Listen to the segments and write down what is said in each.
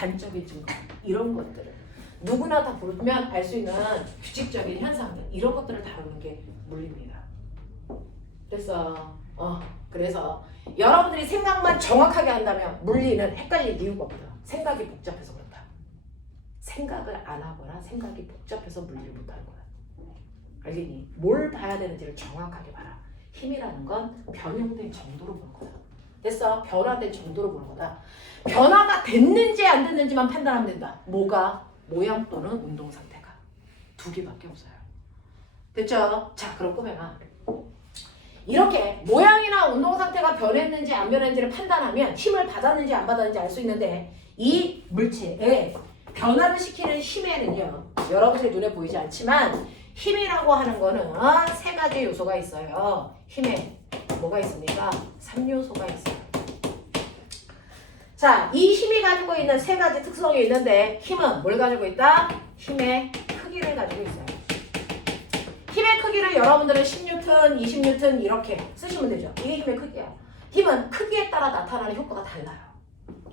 단적인 증거 이런 것들을 누구나 다 보면 알 수 있는 규칙적인 현상들 이런 것들을 다루는 게 물리입니다. 그래서 여러분들이 생각만 정확하게 한다면 물리는 헷갈릴 이유가 없다. 생각이 복잡해서 그렇다. 생각을 안 하거나 생각이 복잡해서 물리를 못하는 거야. 알겠니? 뭘 봐야 되는지를 정확하게 봐라. 힘이라는 건 변형된 정도로 보는 거다. 됐어? 변화된 정도로 보는 거다. 변화가 됐는지 안 됐는지만 판단하면 된다. 뭐가? 모양 또는 운동 상태가. 두 개밖에 없어요. 됐죠? 자, 그럼 꼬매가 이렇게 모양이나 운동 상태가 변했는지 안 변했는지를 판단하면 힘을 받았는지 안 받았는지 알 수 있는데 이 물체에 변화를 시키는 힘에는요. 여러분들의 눈에 보이지 않지만 힘이라고 하는 거는 세 가지 요소가 있어요. 힘에 뭐가 있습니까? 3요소가 있어요. 자, 이 힘이 가지고 있는 세 가지 특성이 있는데 힘은 뭘 가지고 있다? 힘의 크기를 가지고 있어요. 힘의 크기를 여러분들은 10N, 20N 이렇게 쓰시면 되죠. 이게 힘의 크기야. 힘은 크기에 따라 나타나는 효과가 달라요.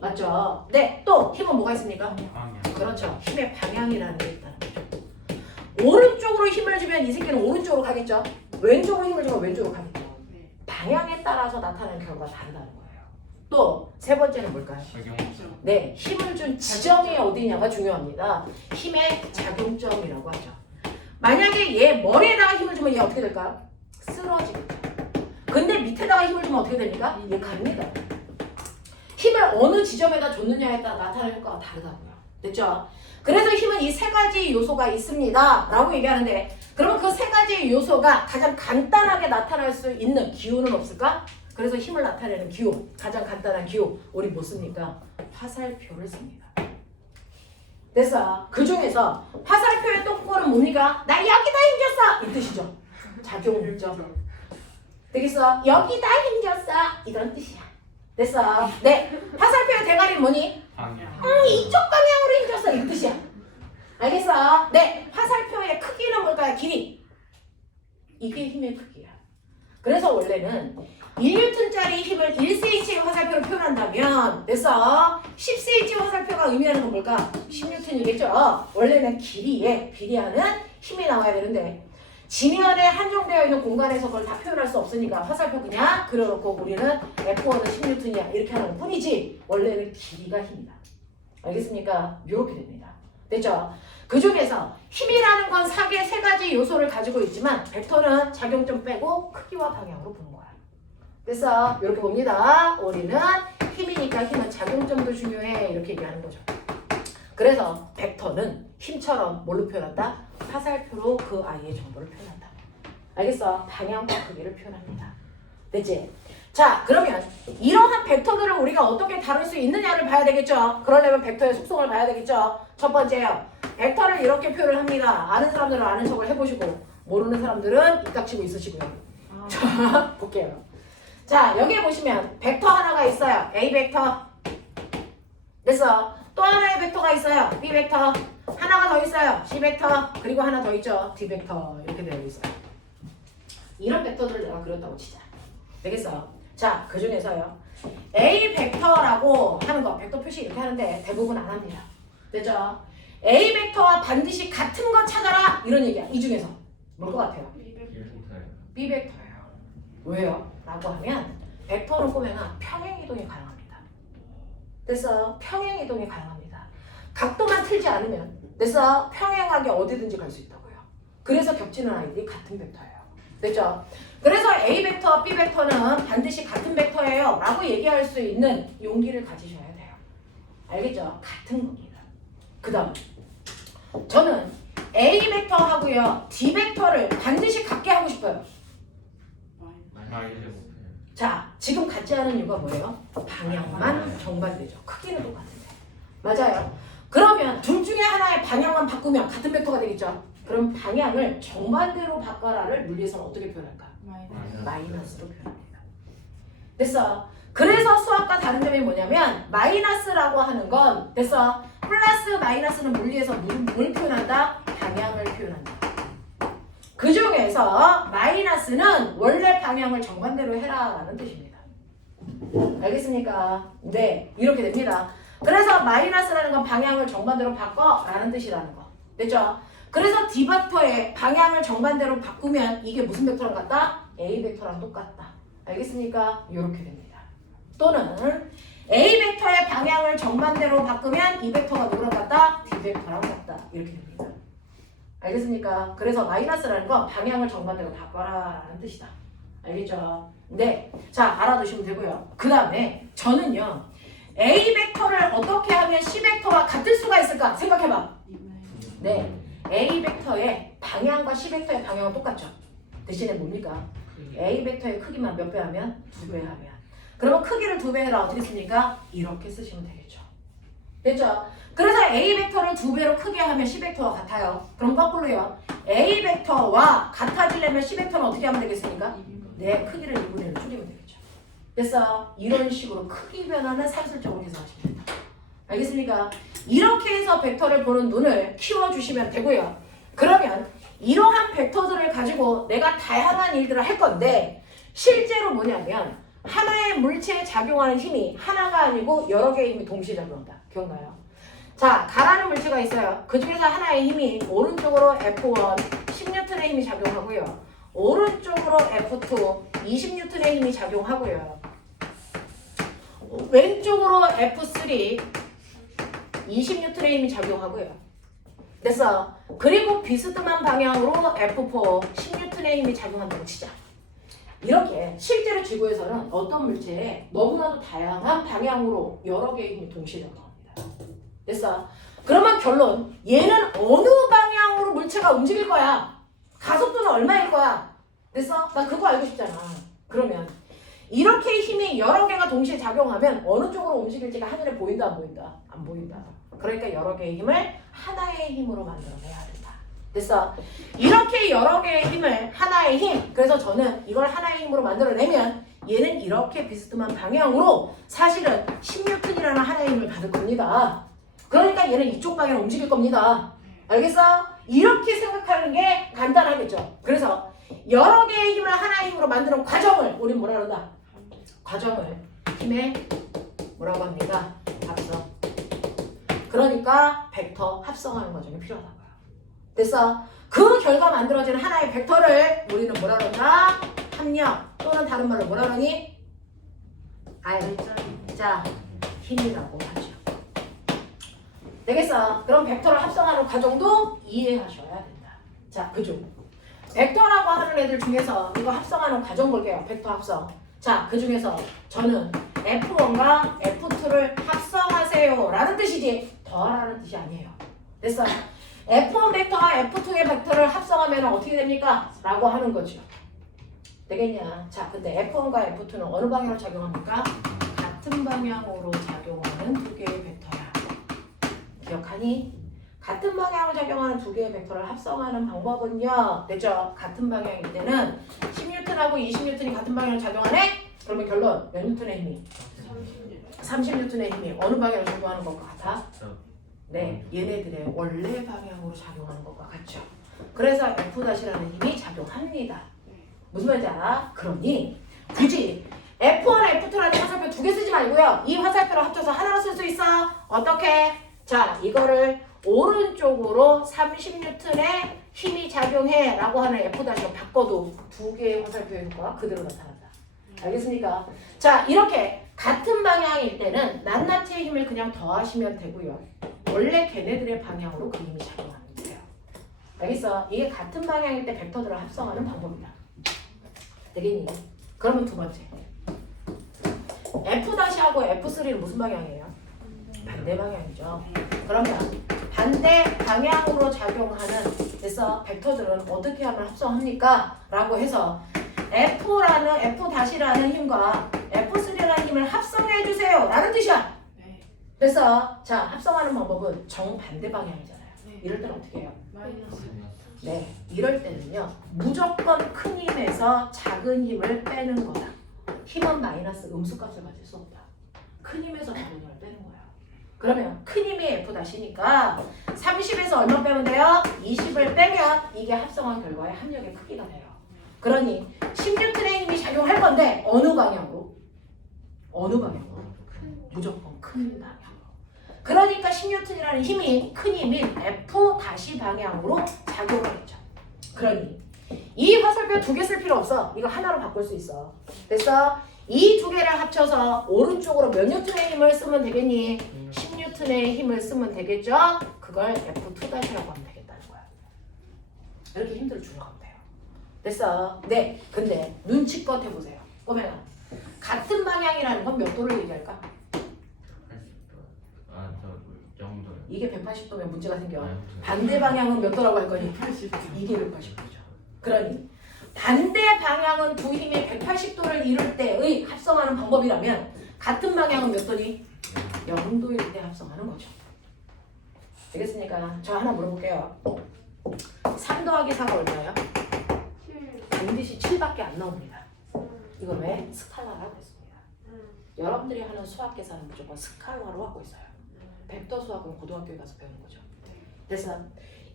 맞죠? 네, 또 힘은 뭐가 있습니까? 방향. 그렇죠. 힘의 방향이라는 게 있다는 거죠. 오른쪽으로 힘을 주면 이 새끼는 오른쪽으로 가겠죠. 왼쪽으로 힘을 주면 왼쪽으로 가겠죠. 방향에 따라서 나타나는 결과가 다르다는 거예요. 또 세 번째는 뭘까요? 작용점. 네, 힘을 준 지점이 어디냐가 중요합니다. 힘의 작용점이라고 하죠. 만약에 얘 머리에다가 힘을 주면 얘 어떻게 될까요? 쓰러지겠죠. 근데 밑에다가 힘을 주면 어떻게 됩니까? 얘 갑니다. 힘을 어느 지점에다 줬느냐에 따라 나타나는 효과가 다르다고요. 됐죠? 그래서 힘은 이 세 가지 요소가 있습니다. 라고 얘기하는데 그러면 그 세 가지 요소가 가장 간단하게 나타날 수 있는 기호는 없을까? 그래서 힘을 나타내는 기호, 가장 간단한 기호 우리 뭐 씁니까? 화살표를 씁니다. 그래서 그 중에서 화살표의 똥꼬는 뭡니까? 나 여기다 힘줬어! 이 뜻이죠. 작용점. 되겠어? 여기다 힘줬어! 이런 뜻이야. 됐어? 네. 화살표의 대가리는 뭐니? 방향. 이쪽 방향으로 힘줬어. 이 뜻이야. 알겠어? 네. 화살표의 크기는 뭘까요? 길이. 이게 힘의 크기야. 그래서 원래는 1N짜리 힘을 1cm의 화살표로 표현한다면 그래서 10cm 화살표가 의미하는 건 뭘까? 10N이겠죠? 원래는 길이에 비례하는 힘이 나와야 되는데 지면에 한정되어 있는 공간에서 그걸 다 표현할 수 없으니까 화살표 그냥 그려놓고 우리는 F1은 10N이야 이렇게 하는 것 뿐이지 원래는 길이가 힘이다. 알겠습니까? 이렇게 됩니다. 됐죠? 그 중에서 힘이라는 건 세 가지 요소를 가지고 있지만 벡터는 작용점 빼고 크기와 방향으로 보는 거야. 그래서 이렇게 봅니다. 우리는 힘이니까 힘은 작용점도 중요해 이렇게 얘기하는 거죠. 그래서 벡터는 힘처럼 뭘로 표현한다? 화살표로 그 아이의 정보를 표현한다. 알겠어? 방향과 크기를 표현합니다. 됐지? 자, 그러면 이러한 벡터들을 우리가 어떻게 다룰 수 있느냐를 봐야 되겠죠? 그러려면 벡터의 속성을 봐야 되겠죠? 첫 번째요. 벡터를 이렇게 표현을 합니다. 아는 사람들은 아는 척을 해보시고 모르는 사람들은 입 닥치고 있으시고요. 자, 볼게요. 자, 여기에 보시면 벡터 하나가 있어요. A 벡터. 그래서 또 하나의 벡터가 있어요. B 벡터. 하나가 더 있어요. C 벡터. 그리고 하나 더 있죠. D 벡터. 이렇게 되어 있어요. 이런 벡터들을 내가 그렸다고 치자. 되겠어? 자, 그 중에서요. A 벡터라고 하는 거, 벡터 표시 이렇게 하는데 대부분 안 합니다. 됐죠? A 벡터와 반드시 같은 거 찾아라! 이런 얘기야. 이 중에서. 뭘 것 같아요? B 벡터예요. 왜요? 라고 하면 벡터로 보면 평행이동이 가능합니다. 그래서 평행이동이 가능합니다. 각도만 틀지 않으면 그래서 평행하게 어디든지 갈 수 있다고요. 그래서 겹치는 아이들이 같은 벡터예요. 됐죠? 그래서 A 벡터와 B 벡터는 반드시 같은 벡터예요 라고 얘기할 수 있는 용기를 가지셔야 돼요. 알겠죠? 같은 겁니다. 그 다음 저는 A 벡터 하고요 D 벡터를 반드시 같게 하고 싶어요. 자, 지금 같지 않은 이유가 뭐예요? 방향만 정반대죠. 크기는 똑같은데. 맞아요. 그러면 둘 중에 하나의 방향만 바꾸면 같은 벡터가 되겠죠? 그럼 방향을 정반대로 바꿔라를 물리에서는 어떻게 표현할까? 마이너스로 표현합니다. 됐어. 그래서 수학과 다른 점이 뭐냐면 마이너스라고 하는 건 됐어. 플러스 마이너스는 물리에서 뭘 표현한다? 방향을 표현한다. 그 중에서 마이너스는 원래 방향을 정반대로 해라 라는 뜻입니다. 알겠습니까? 네, 이렇게 됩니다. 그래서 마이너스라는 건 방향을 정반대로 바꿔 라는 뜻이라는 거. 됐죠? 그래서 D 벡터의 방향을 정반대로 바꾸면 이게 무슨 벡터랑 같다? A 벡터랑 똑같다. 알겠습니까? 이렇게 됩니다. 또는 A 벡터의 방향을 정반대로 바꾸면 이 벡터가 누구랑 같다? D 벡터랑 같다. 이렇게 됩니다. 알겠습니까? 그래서 마이너스라는 건 방향을 정반대로 바꿔라 라는 뜻이다. 알겠죠? 네. 자, 알아두시면 되고요. 그 다음에 저는요. A 벡터를 어떻게 하면 C 벡터와 같을 수가 있을까? 생각해봐. 네. A 벡터의 방향과 C 벡터의 방향은 똑같죠. 대신에 뭡니까? A 벡터의 크기만 몇 배 하면? 2배 하면. 그러면 크기를 2배 해라. 어떻게 씁니까? 이렇게 쓰시면 되겠죠. 됐죠? 그래서 A 벡터를 2배로 크게 하면 C 벡터와 같아요. 그럼 거꾸로요. A 벡터와 같아지려면 C 벡터는 어떻게 하면 되겠습니까? 네, 크기를 2분의 1로 줄이면 되겠죠. 됐어? 이런 식으로 크기 변화는 산술적으로 계산하시면 된다. 알겠습니까? 이렇게 해서 벡터를 보는 눈을 키워주시면 되고요. 그러면 이러한 벡터들을 가지고 내가 다양한 일들을 할 건데 실제로 뭐냐면 하나의 물체에 작용하는 힘이 하나가 아니고 여러 개의 힘이 동시에 작용한다. 기억나요? 자, 가라는 물체가 있어요. 그 중에서 하나의 힘이 오른쪽으로 F1 10N의 힘이 작용하고요. 오른쪽으로 F2 20N의 힘이 작용하고요. 왼쪽으로 F3 20N의 힘이 작용하고요. 됐어. 그리고 비스듬한 방향으로 F4 10N의 힘이 작용한다고 치자. 이렇게 실제로 지구에서는 어떤 물체에 너무나도 다양한 방향으로 여러 개의 힘이 동시에 작용합니다. 됐어. 그러면 결론, 얘는 어느 방향으로 물체가 움직일 거야? 가속도는 얼마일 거야? 됐어? 나 그거 알고 싶잖아. 그러면 이렇게 힘이 여러 개가 동시에 작용하면 어느 쪽으로 움직일지가 하늘에 보인다 안 보인다? 안 보인다. 그러니까 여러 개의 힘을 하나의 힘으로 만들어내야 된다. 됐어? 이렇게 여러 개의 힘을 하나의 힘. 그래서 저는 이걸 하나의 힘으로 만들어내면 얘는 이렇게 비스듬한 방향으로 사실은 10N이라는 하나의 힘을 받을 겁니다. 그러니까 얘는 이쪽 방향으로 움직일 겁니다. 알겠어? 이렇게 생각하는 게 간단하겠죠. 그래서 여러 개의 힘을 하나의 힘으로 만드는 과정을 우린 뭐라 그런다? 과정을 힘의 뭐라고 합니다? 합성. 그러니까 벡터 합성하는 과정이 필요하다고요. 됐어? 그 결과 만들어지는 하나의 벡터를 우리는 뭐라 그런다? 합력 또는 다른 말로 뭐라 그러니? 알자 힘이라고 하죠. 되겠어? 그럼 벡터를 합성하는 과정도 이해하셔야 된다. 자, 그중 벡터라고 하는 애들 중에서 이거 합성하는 과정 볼게요. 벡터 합성. 자, 그 중에서 저는 F1과 F2를 합성하세요 라는 뜻이지 더하라는 뜻이 아니에요. 됐어? F1 벡터와 F2의 벡터를 합성하면 어떻게 됩니까? 라고 하는 거죠. 되겠냐? 자, 근데 F1과 F2는 어느 방향으로 작용합니까? 같은 방향으로 작용하는 두 개의 벡터야. 기억하니? 같은 방향으로 작용하는 두 개의 벡터를 합성하는 방법은요. 됐죠? 같은 방향일 때는 10N하고 20N이 같은 방향으로 작용하네? 그러면 결론 몇 N의 힘이? 30N의 힘이 어느 방향으로 작용하는 것과 같아? 네, 얘네들의 원래 방향으로 작용하는 것과 같죠. 그래서 F-라는 힘이 작용합니다. 무슨 말인지 알아? 그러니 굳이 F1, F2라는 화살표 두 개 쓰지 말고요. 이 화살표를 합쳐서 하나로 쓸 수 있어. 어떻게? 자, 이거를 오른쪽으로 30N의 힘이 작용해 라고 하는 F-로 바꿔도 두 개의 화살표의 효과가 그대로 나타난다. 알겠습니까? 자, 이렇게 같은 방향일 때는 낱낱이의 힘을 그냥 더하시면 되고요. 원래 걔네들의 방향으로 그 힘이 작용하는 거예요. 알겠어? 이게 같은 방향일 때 벡터들을 합성하는 방법이다. 되겠니? 그러면 두 번째. F-하고 F3는 무슨 방향이에요? 반대 방향이죠. 그러면 반대 방향으로 작용하는 그래서 벡터들은 어떻게 하면 합성합니까? 라고 해서 F-라는 힘과 F3라는 힘을 합성해 주세요 라는 뜻이야. 그래서 자, 합성하는 방법은 정반대 방향이잖아요. 이럴 때는 어떻게 해요? 네, 이럴 때는요 무조건 큰 힘에서 작은 힘을 빼는 거다. 힘은 마이너스 음수값을 가질 수 없다. 큰 힘에서 작은 힘을 빼는 거예요. 그러면 큰 힘이 F-니까 30에서 얼마 빼면 돼요? 20을 빼면 이게 합성한 결과의 합력의 크기가 돼요. 그러니 10N의 힘이 작용할 건데 어느 방향으로? 어느 방향으로? 무조건 큰 방향으로. 그러니까 10N이라는 힘이 큰 힘인 F 다시 방향으로 작용을 했죠. 그러니 이 화살표 두 개 쓸 필요 없어. 이거 하나로 바꿀 수 있어. 됐어? 이 두 개를 합쳐서 오른쪽으로 몇 뉴턴의 힘을 쓰면 되겠니? 10N의 힘을 쓰면 되겠죠? 그걸 F2-라고 하면 되겠다는 거야. 이렇게 힘들을 줄여가면 돼요. 됐어? 네. 근데 눈치껏 해보세요. 꼬맹아. 같은 방향이라는 건 몇 도를 얘기할까? 80도. 저 정도요. 이게 180도면 문제가 생겨. 아, 반대 방향은 몇 도라고 할 거니? 이게 180도죠. 그러니 반대 방향은 두 힘이 180도를 이룰 때의 합성하는 방법이라면 같은 방향은 몇 도니? 0도일 때 합성하는 거죠. 되겠습니까? 저 하나 물어볼게요. 3 더하기 4가 얼마예요? 7. 반드시 7밖에 안 나옵니다. 이걸 왜? 스칼라라고 했습니다. 여러분들이 하는 수학 계산은 무조건 스칼라로 하고 있어요. 벡터 수학은 고등학교에 가서 배우는 거죠. 그래서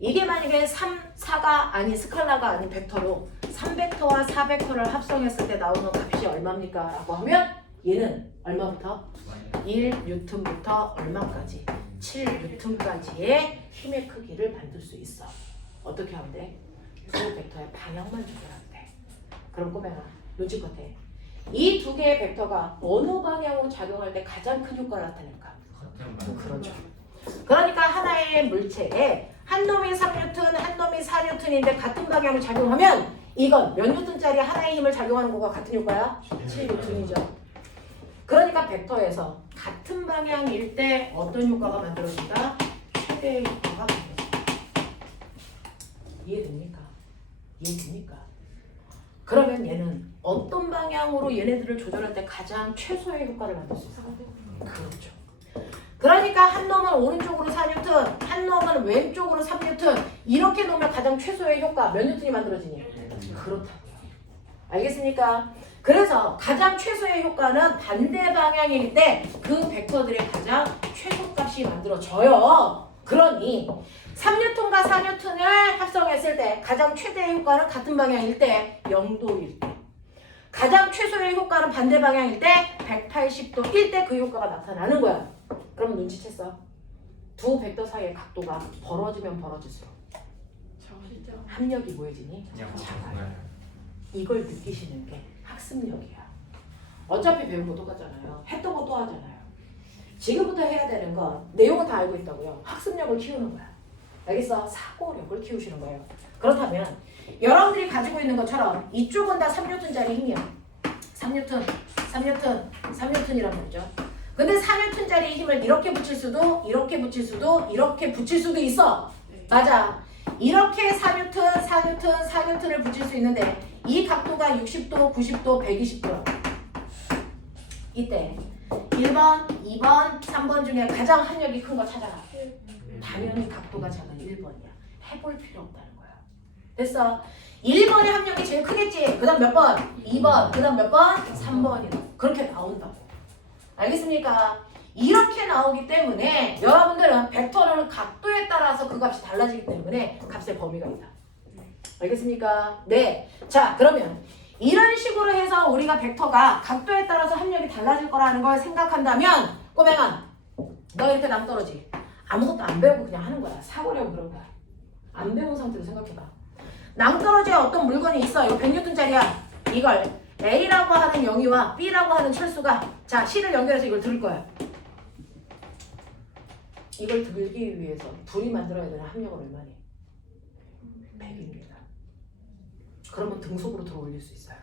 이게 만약에 3, 4가 아닌 스칼라가 아닌 벡터로 3벡터와 4벡터를 합성했을 때 나오는 값이 얼마입니까? 라고 하면 얘는 얼마부터? 1N부터 얼마까지? 7N까지의 힘의 크기를 만들 수 있어. 어떻게 하면 돼? 두 벡터의 방향만 조절하면 돼. 그럼 꼬맹아 눈치껏 해. 이 두 개의 벡터가 어느 방향으로 작용할 때 가장 큰 효과를 나타낼까? 같은 방. 그렇죠. 그러니까 하나의 물체에 한 놈이 3N, 한 놈이 4N인데 같은 방향으로 작용하면 이건 몇 N짜리 하나의 힘을 작용하는 거가 같은 효과야? 7N이죠. 그러니까 벡터에서 같은 방향일 때 어떤 효과가 만들어진다? 최대의 효과가 만들어진다. 이해됩니까? 이해됩니까? 그러면 얘는 어떤 방향으로 얘네들을 조절할 때 가장 최소의 효과를 만들 수 있어? 그렇죠. 그러니까 한 놈은 오른쪽으로 4N, 한 놈은 왼쪽으로 3N 이렇게 놓으면 가장 최소의 효과 몇 N이 만들어지니? 그렇다고요. 알겠습니까? 그래서 가장 최소의 효과는 반대 방향일 때 그 벡터들의 가장 최소값이 만들어져요. 그러니 3N과 4N을 합성했을 때 가장 최대의 효과는 같은 방향일 때 0도일 때, 가장 최소의 효과는 반대 방향일 때 180도일 때 그 효과가 나타나는 거야. 그럼 눈치챘어? 두 벡터 사이의 각도가 벌어지면 벌어질수록 합력이 뭐해지니? 작아요. 이걸 느끼시는 게 학습력이야. 어차피 배운 거 똑같잖아요. 했던 거 또 하잖아요. 지금부터 해야 되는 건 내용은 다 알고 있다고요. 학습력을 키우는 거야. 알겠어? 사고력을 키우시는 거예요. 그렇다면 여러분들이 가지고 있는 것처럼 이쪽은 다 3N짜리 힘이야. 3N, 3N, 3N이란 말이죠. 근데 4N짜리 힘을 이렇게 붙일 수도, 이렇게 붙일 수도, 이렇게 붙일 수도 있어. 맞아. 이렇게 4N, 4N, 4N을 붙일 수 있는데 이 각도가 60도, 90도, 120도야. 이때 1번, 2번, 3번 중에 가장 합력이 큰 거 찾아라. 당연히 각도가 작은 1번이야. 해볼 필요 없다는 거야. 됐어? 1번의 합력이 제일 크겠지. 그 다음 몇 번? 2번. 그 다음 몇 번? 3번이다. 그렇게 나온다고. 알겠습니까? 이렇게 나오기 때문에 여러분들은 벡터는 각도에 따라서 그 값이 달라지기 때문에 값의 범위가 있다. 알겠습니까? 네. 자, 그러면 이런 식으로 해서 우리가 벡터가 각도에 따라서 합력이 달라질 거라는 걸 생각한다면 꼬맹아, 너 이렇게 낭떠러지 아무것도 안 배우고 그냥 하는 거야. 사고려고 그런 거야. 안 배운 상태로 생각해봐. 낭떠러지에 어떤 물건이 있어. 이거 100N짜리야. 이걸 A라고 하는 영희와 B라고 하는 철수가 자 C를 연결해서 이걸 들을 거야. 이걸 들기 위해서 둘이 만들어야 되는 합력은 얼마니? 100입니다. 그러면 등속으로 들어 올릴 수 있어요.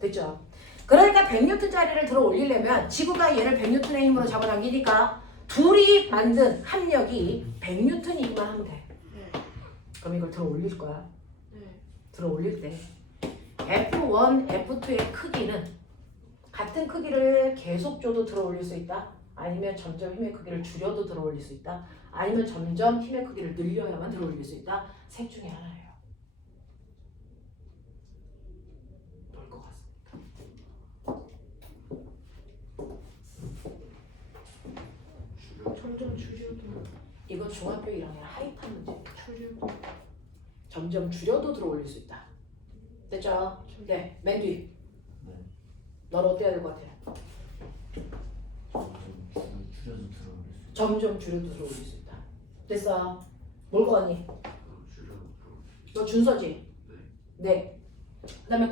됐죠? 그러니까 100N짜리를 들어 올리려면 지구가 얘를 100N의 힘으로 잡아당기니까 둘이 만든 합력이 100N이기만 하면 돼. 그럼 이걸 들어 올릴 거야. 들어 올릴 때 F1, F2의 크기는 같은 크기를 계속 줘도 들어 올릴 수 있다. 아니면 점점 힘의 크기를 줄여도 들어 올릴 수 있다. 아니면 점점 힘의 크기를 늘려야만 들어 올릴 수 있다. 셋 중에 하나예요. 뭘 것 같습니까? 점점 줄여도. 이건 중학교 1학년 하이판 문제. 줄여도. 점점 줄여도 들어 올릴 수 있다. 됐죠? 네, 맨 뒤. 넌 어때야 될 것 같아? 줄여서 들어오겠어. 점점 줄여도 들어올릴 수 있다. 됐어? 뭘 거니? 너 준서지? 네. 그다음에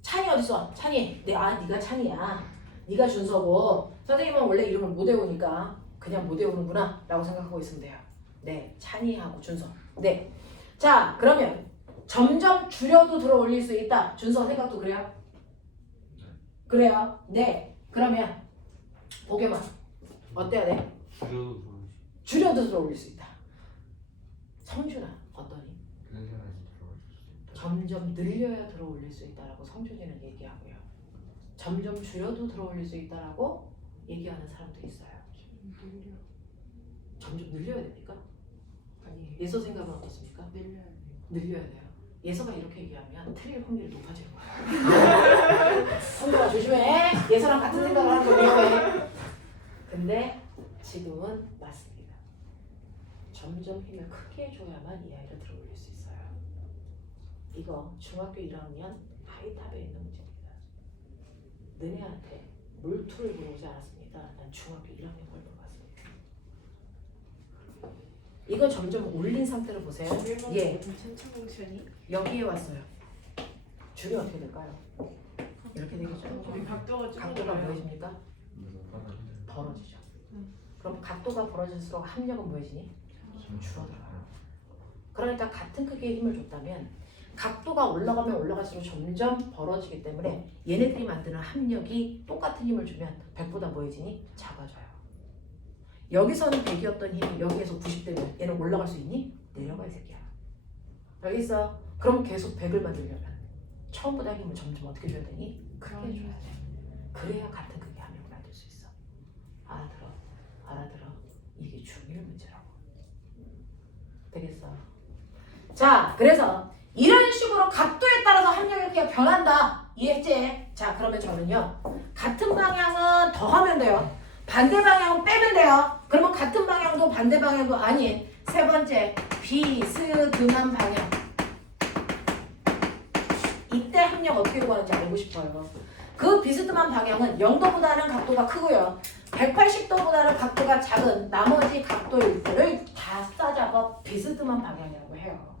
찬이 어딨어? 찬이. 네가 찬이야. 네가 준서고 선생님은 원래 이름을 못 외우니까 그냥 못 외우는구나 라고 생각하고 있으면 돼요. 네. 찬이하고 준서. 네. 자 그러면 점점 줄여도 들어올릴 수 있다. 준서 생각도 그래요? 그래요? 네. 그러면 보게만 어때야 돼? 줄여도 들어올릴 수 있다. 성준아 어떠니? 점점 늘려야 들어올릴 수 있다라고 성준이는 얘기하고요. 점점 줄여도 들어올릴 수 있다라고 얘기하는 사람도 있어요. 점점 늘려야 됩니까? 아니 예서 생각은 어떻습니까? 늘려야 돼요. 예서가 이렇게 얘기하면 틀릴 확률이 높아지는 거예요. 성준아 조심해. 예서랑 같은 생각을 하는 거 위험해. 근데 지금은 맞습니다. 점점 힘을 크게 줘야만 이 아이를 들어올릴 수 있어요. 이거 중학교 1학년 하이탑에 있는 문제입니다. 너네한테 물투를 물어보지 않았습니다. 난 중학교 1학년 걸 물어봤습니다. 이거 점점 올린 상태로 보세요. 예, 천차공천이 여기에 왔어요. 줄이 어떻게 될까요? 이렇게 되겠죠. 각도가 각도가 뭐해집니까? 벌어지죠. 그럼 각도가 벌어질수록 합력은 뭐해지니? 줄어들어요. 그러니까 같은 크기의 힘을 줬다면 각도가 올라가면 올라갈수록 점점 벌어지기 때문에 얘네들이 만드는 합력이 똑같은 힘을 주면 100보다 뭐해지니? 작아져요. 여기서는 100이었던 힘이 여기에서 90되면 얘는 올라갈 수 있니? 내려가 이 새끼야. 알겠어? 그럼 계속 100을 만들려면 처음보다 힘을 점점 어떻게 줘야 되니? 크게 줘야 돼. 그래야 같은 크기의 합력을 만들 수 있어. 알아들어? 알아들어? 이게 중요한 문제라고. 되겠어? 자, 그래서 이런 식으로 각도에 따라서 합력이 그냥 변한다. 이해했지? 자, 그러면 저는요. 같은 방향은 더 하면 돼요. 반대 방향은 빼면 돼요. 그러면 같은 방향도 반대 방향도 아닌 세 번째, 비스듬한 방향. 이때 합력 어떻게 구하는지 알고 싶어요. 그 비스듬한 방향은 0도보다는 각도가 크고요. 180도보다는 각도가 작은 나머지 각도일들을 다 싸잡아 비스듬한 방향이라고 해요.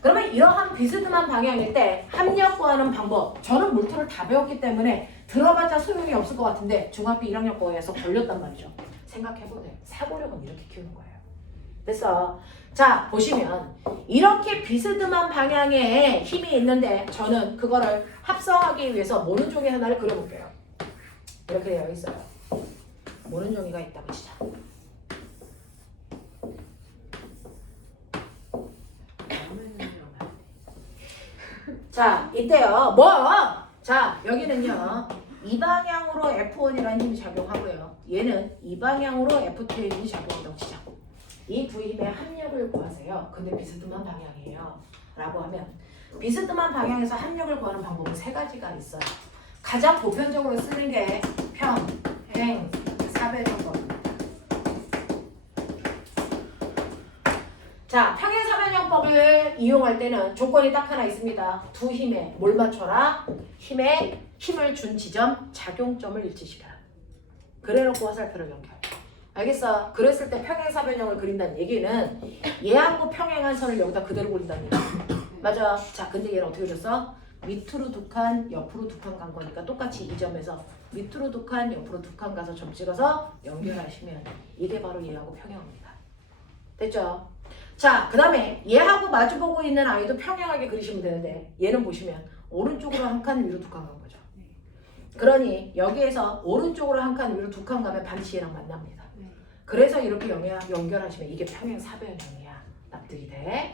그러면 이러한 비스듬한 방향일 때 합력 구하는 방법, 저는 물투를 다 배웠기 때문에 들어봤자 소용이 없을 것 같은데 중학교 1학년 거에서 걸렸단 말이죠. 생각해보세요. 사고력은 이렇게 키우는 거예요. 됐어. 자, 보시면 이렇게 비스듬한 방향에 힘이 있는데 저는 그거를 합성하기 위해서 모는 종이 하나를 그려볼게요. 이렇게 되어 있어요. 모는 종이가 있다고 치자. 자, 이때요. 자, 여기는요. 이 방향으로 F1이라는 힘이 작용하고요. 얘는 이 방향으로 F2의 힘이 작용한다고 치자. 이 두 힘의 합력을 구하세요. 근데 비스듬한 방향이에요. 라고 하면 비스듬한 방향에서 합력을 구하는 방법은 세 가지가 있어요. 가장 보편적으로 쓰는 게 평행 사변형법. 자, 평행 사변형법을 이용할 때는 조건이 딱 하나 있습니다. 두 힘에 뭘 맞춰라? 힘을 준 지점, 작용점을 일치시켜라. 그래놓고 화살표를 연결. 알겠어? 그랬을 때 평행사변형을 그린다는 얘기는 얘하고 평행한 선을 여기다 그대로 그린다는 얘기야. 맞아. 자, 근데 얘는 어떻게 그렸어? 밑으로 두 칸, 옆으로 두 칸 간 거니까 똑같이 이 점에서 밑으로 두 칸, 옆으로 두 칸 가서 점 찍어서 연결하시면 이게 바로 얘하고 평행합니다. 됐죠? 자, 그 다음에 얘하고 마주보고 있는 아이도 평행하게 그리시면 되는데 얘는 보시면 오른쪽으로 한 칸, 위로 두 칸 간 거죠. 그러니 여기에서 오른쪽으로 한 칸, 위로 두 칸 가면 반드시 얘랑 만납니다. 그래서 이렇게 연결하시면 이게 평행사변형이야. 납득이 돼?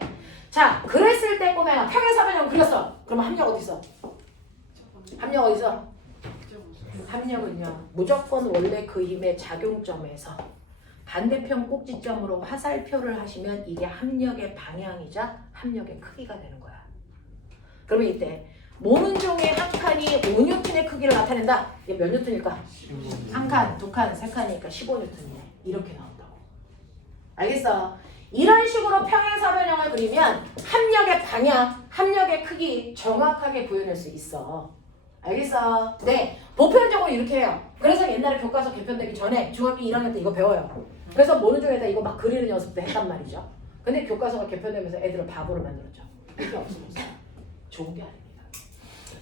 자, 그랬을 때 꼬매가 평행사변형 그렸어. 그러면 합력 어디 있어? 합력 어디 있어? 합력은요. 무조건 원래 그 힘의 작용점에서 반대편 꼭지점으로 화살표를 하시면 이게 합력의 방향이자 합력의 크기가 되는 거야. 그러면 이때 모는 종의 한 칸이 5N의 크기를 나타낸다. 이게 몇 N일까? 한 칸, 두 칸, 세 칸이니까 15N이네. 이렇게 나온다고. 알겠어? 이런 식으로 평행사변형을 그리면 합력의 방향, 합력의 크기 정확하게 구현할 수 있어. 알겠어? 네, 보편적으로 이렇게 해요. 그래서 옛날에 교과서 개편되기 전에 중학교 1학년 때 이거 배워요. 그래서 모르는 중에다 이거 막 그리는 연습도 했단 말이죠. 근데 교과서가 개편되면서 애들을 바보로 만들었죠. 이게 없어졌어요. 좋은 게 아닙니다.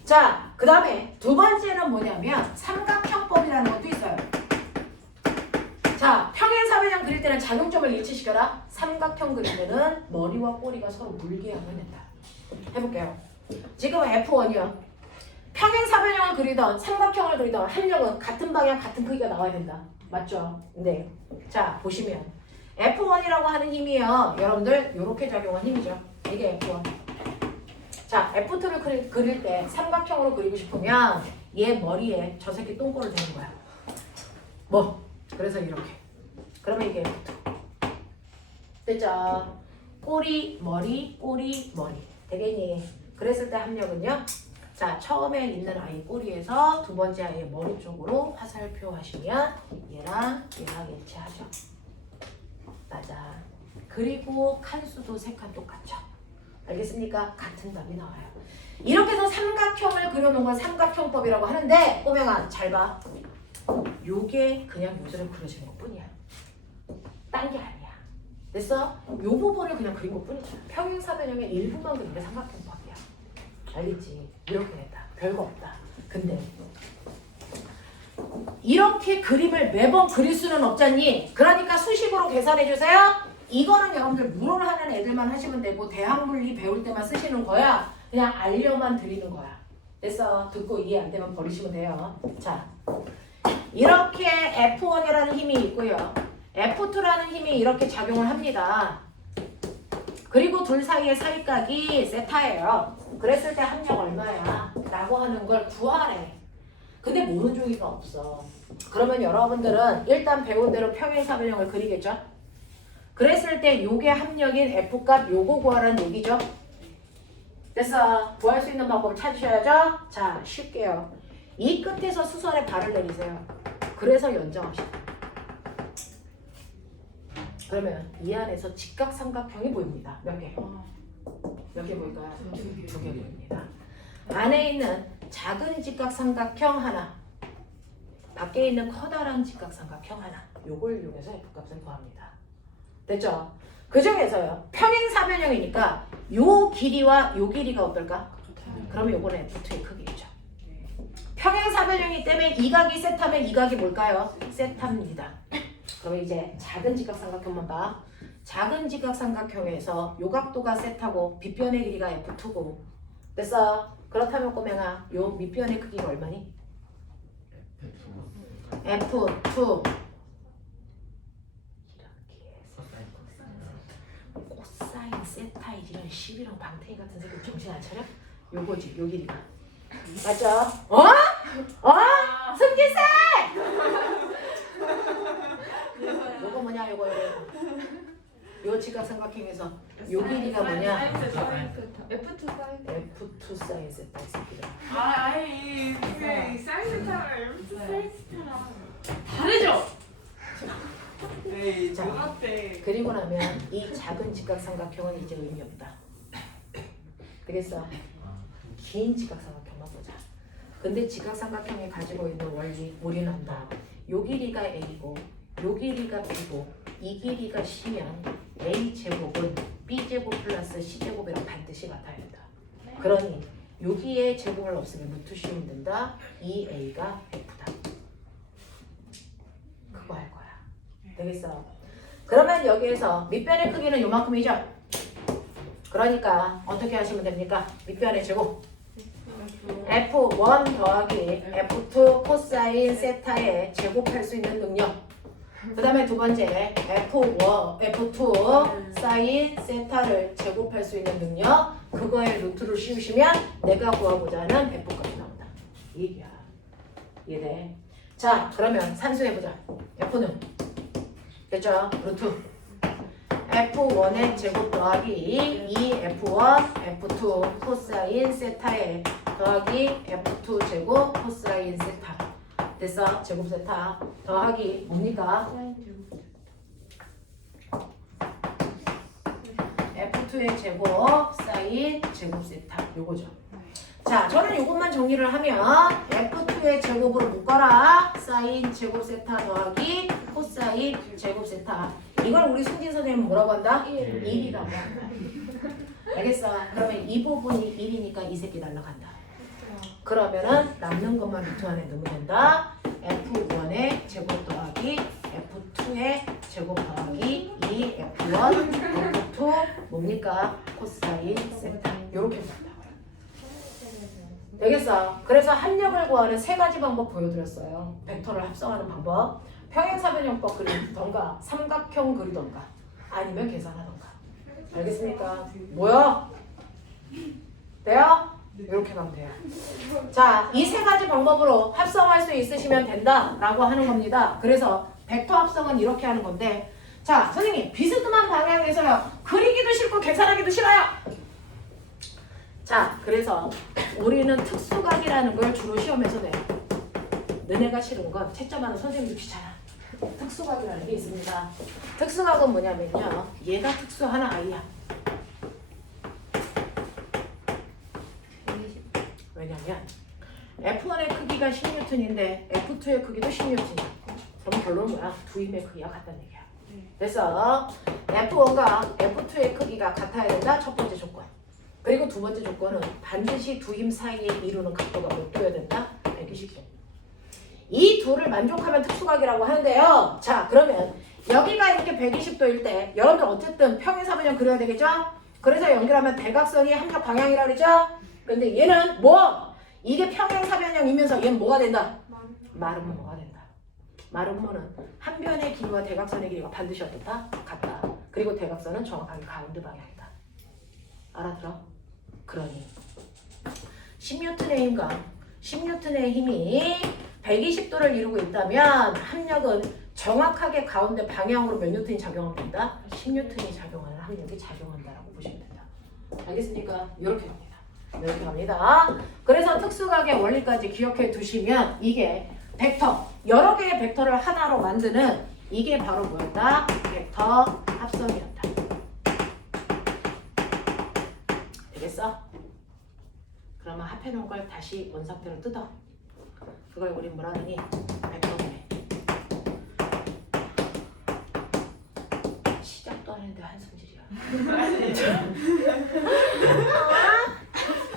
자, 그 다음에 두 번째는 뭐냐면 삼각형법이라는 것도 있어요. 자, 평행사변형 그릴 때는 작용점을 일치시켜라. 삼각형 그릴 때는 머리와 꼬리가 서로 물게 하면 된다. 해볼게요. 지금 F1이요. 평행사변형을 그리던 삼각형을 그리던 합력은 같은 방향 같은 크기가 나와야 된다. 맞죠? 네. 자, 보시면 F1이라고 하는 힘이요. 여러분들 이렇게 작용한 힘이죠. 이게 F1. 자, F2를 그릴 때 삼각형으로 그리고 싶으면 얘 머리에 저 새끼 똥꼬를 대는 거야. 뭐? 그래서 이렇게. 그러면 이게 F2. 됐죠? 꼬리, 머리, 꼬리, 머리. 되겠니? 그랬을 때 합력은요. 자, 처음에 있는 아이 꼬리에서 두 번째 아이의 머리 쪽으로 화살표 하시면 얘랑 일치하죠. 맞아. 그리고 칸수도 세 칸 똑같죠. 알겠습니까? 같은 답이 나와요. 이렇게 해서 삼각형을 그려놓은 건 삼각형법이라고 하는데 꼬맹아 잘 봐. 요게 그냥 요대로 그려진 것뿐이야. 딴 게 아니야. 됐어? 요 부분을 그냥 그린 것뿐이죠. 평행사변형의 일부만 그린 게 삼각형법이야. 알겠지? 이렇게 됐다. 별거 없다. 근데 이렇게 그림을 매번 그릴 수는 없잖니. 그러니까 수식으로 계산해 주세요. 이거는 여러분들 물어를 하는 애들만 하시면 되고 대학물리 배울 때만 쓰시는 거야. 그냥 알려만 드리는 거야. 됐어? 듣고 이해 안 되면 버리시면 돼요. 자, 이렇게 F1이라는 힘이 있고요. F2라는 힘이 이렇게 작용을 합니다. 그리고 둘 사이의 사이각이 세타예요. 그랬을 때 합력 얼마야? 라고 하는 걸 구하래. 근데 모르는 종이가 없어. 그러면 여러분들은 일단 배운 대로 평행사변형을 그리겠죠? 그랬을 때 요게 합력인 F값 요거 구하라는 얘기죠? 됐어. 구할 수 있는 방법을 찾으셔야죠? 자, 쉽게요. 이 끝에서 수선에 발을 내리세요. 그래서 연장하시다. 그러면 이 안에서 직각삼각형이 보입니다. 몇 개? 몇 개 보일까요? 두 개 보입니다. 안에 있는 작은 직각삼각형 하나, 밖에 있는 커다란 직각삼각형 하나. 요걸 이용해서 F값을 구합니다. 됐죠? 그 중에서요. 평행사변형이니까 요 길이와 요 길이가 어떨까? 그러면 요거는 F2의 크기죠. 평행사변형이기 때문에 이 각이 세타면 이 각이 뭘까요? 세타입니다. 그러면 이제 작은 직각삼각형만 봐. 작은 직각삼각형에서 요 각도가 세타고 빗변의 길이가 F2고. 됐어? 그렇다면 꼬맹아 요 밑변의 크기가 얼마니? F2. 코사인 세타이 이런 11호 방태기 같은 새끼 정신 안 차려? 요거지 요 길이가. 맞죠? 어? 승기세! 요거 뭐냐 요거 요 직각삼각형에서 요 길이가 뭐냐? F2 사인. F2 사인 세타 이 새끼들. 아이 그게 사이즈타랑 F2 사이즈타랑 다르죠? 에이 자, 누나때. 그리고 나면 이 작은 직각삼각형은 이제 의미 없다. 되겠어? 긴 직각삼각형만 보자. 근데 직각삼각형이 가지고 있는 원리 우리는 안다. 요 길이가 A고 요 길이가 B고 이 길이가 C면 A제곱은 B제곱 플러스 C제곱이랑 반드시 같아야 된다. 그러니 여기에 제곱을 없으면 루트 씌우면 된다. 2A가 F다. 그거 할 거야. 되겠어? 그러면 여기에서 밑변의 크기는 요만큼이죠? 그러니까 어떻게 하시면 됩니까? 밑변의 제곱 F1 더하기 F2 코사인 세타에 제곱할 수 있는 능력. 그 다음에 두 번째 F2 사인 세타를 제곱할 수 있는 능력. 그거에 루트를 씌우시면 내가 구하고자 하는 F값이 나온다. 이 얘기야. 이해돼? 자, 그러면 산수해보자. F는 됐죠? 루트 F1의 제곱 더하기 2F1 F2 코사인 세타에 더하기 F2 제곱 코사인 세타. 됐어? 제곱 세타 더하기 뭡니까? F2의 제곱 사인 제곱 세타 요거죠. 자, 저는 요것만 정리를 하면 F2의 제곱으로 묶어라. 사인 제곱 세타 더하기 코사인 코사인 제곱 세타. 이걸 우리 승진 선생님은 뭐라고 한다? 1. 1이라고 한다. 알겠어? 그러면 이 부분이 1이니까 이 새끼 날라간다. 그러면은 남는 것만 루트 안에 넣으면 된다. F1의 제곱 더하기 F2의 제곱 더하기 2F1 F2 뭡니까? 코사인 세타. 요렇게 된다고요. 되겠어? 그래서 합력을 구하는 세 가지 방법 보여드렸어요. 벡터를 합성하는 방법. 평행사변형법 그리던가 삼각형 그리던가 아니면 계산하던가. 알겠습니까? 뭐야? 돼요? 이렇게 가면 돼요. 자, 이 세 가지 방법으로 합성할 수 있으시면 된다라고 하는 겁니다. 그래서 벡터 합성은 이렇게 하는 건데, 자, 선생님 비스듬한 방향에서요. 그리기도 싫고 계산하기도 싫어요. 자, 그래서 우리는 특수각이라는 걸 주로 시험에서 내요. 너네가 싫은 건 채점하는 선생님도 귀찮아. 특수각이라는 게 있습니다. 특수각은 뭐냐면요. 얘가 특수한 아이야. 왜냐면 F1의 크기가 10N인데 F2의 크기도 10N이야. 그럼 결론은 뭐야? 두 힘의 크기가 같다는 얘기야. 그래서 F1과 F2의 크기가 같아야 된다. 첫 번째 조건. 그리고 두 번째 조건은 반드시 두 힘 사이에 이루는 각도가 몇 도여야 된다? 120도. 이 둘을 만족하면 특수각이라고 하는데요. 자, 그러면 여기가 이렇게 120도일 때 여러분들 어쨌든 평행사변형 그려야 되겠죠? 그래서 연결하면 대각선이 합력 방향이라고 그러죠? 근데 얘는 뭐? 이게 평행사변형이면서 얘는 뭐가 된다? 마름모 뭐가 된다. 마름모는 한 변의 길이와 대각선의 길이가 반드시 어떻다? 같다. 그리고 대각선은 정확하게 가운데 방향이다. 알아들어? 그러니 10N의 힘과 10N의 힘이 120도를 이루고 있다면 합력은 정확하게 가운데 방향으로 몇 뉴턴이 작용하면 된다? 10N이 작용하는 합력이 작용한다라고 보시면 된다. 알겠습니까? 이렇게 갑니다. 이렇게 갑니다. 그래서 특수각의 원리까지 기억해 두시면 이게 벡터, 여러 개의 벡터를 하나로 만드는 이게 바로 뭐였다? 벡터 합성이었다. 되겠어? 그러면 합해놓은 걸 다시 원상태로 뜯어. 그걸 우리 뭐라 하니? 벡터네. 시작도 안 했는데 한숨질이야.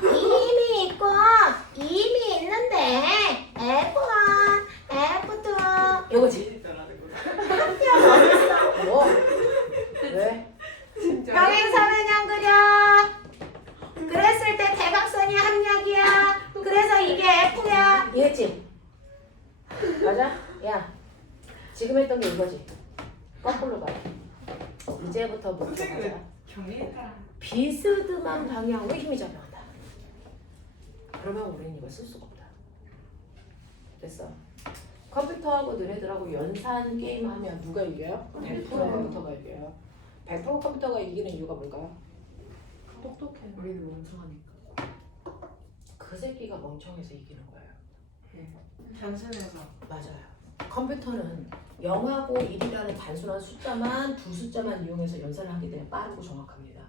힘이 있고 힘이 있는데 F1, F2 이거지. 뭐? 왜? 평행사변형 그려. 그랬을 때 대각선이 합력이야. 그래서 이게 F야. 이랬지? 맞아? 야, 지금 했던 게 이거지. 거꾸로 가. 이제부터 목표가자. 비스듬한 방향으로 힘이 작용한다. 그러면 우리는 이걸 쓸 수가 없다. 됐어. 컴퓨터하고 너네들하고 연산 게임 하면 누가 이겨요? 100% 컴퓨터가 이겨요. 100% 컴퓨터가 이기는 이유가 뭘까요? 똑똑해. 우리는 멍청하니까. 그 새끼가 멍청해서 이기는 거예요. 단순해서. 맞아요. 컴퓨터는 0하고 1이라는 단순한 숫자만 두 숫자만 이용해서 연산을 하기 때문에 빠르고 정확합니다.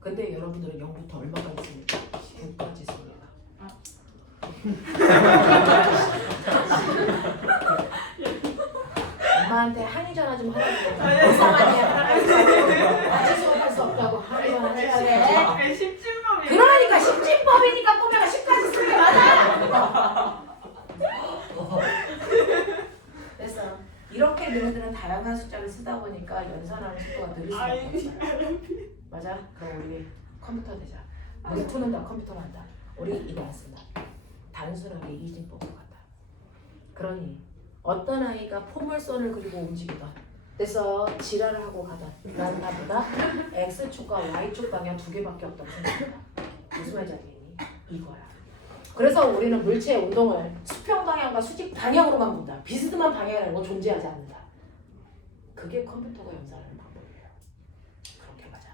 근데 여러분들은 0부터 얼마까지 씁니까? 9까지 씁니다. 엄마한테 항의 전화 좀 하라고. 이상하게 같이 수업할 수 없다고 항의 전화 해야 돼. 십진법이. 그러니까 십진법이니까 꼬매가 10까지 쓰는 게 맞아. 됐어. 이렇게 너희들은 다양한 숫자를 쓰다 보니까 연산하는 속도가 느릴 수밖에 없어요. 맞아? 그럼 우리 컴퓨터 되자. 우리 투는 다 컴퓨터로 한다. 우리 이거 안 쓴다. 단순하게 이진법으로 간다. 그러니 어떤 아이가 포물선을 그리고 움직이던 그래서 지랄을 하고 가던 나는 나보다 X축과 Y축 방향 두 개밖에 없다고 생각한다. 무슨 말인지 알겠니? 이거야. 그래서 우리는 물체의 운동을 수평 방향과 수직 방향으로만 본다. 비스듬한 방향이라는 건 존재하지 않는다. 그게 컴퓨터가 연산하는 방법이에요. 그렇게 가자.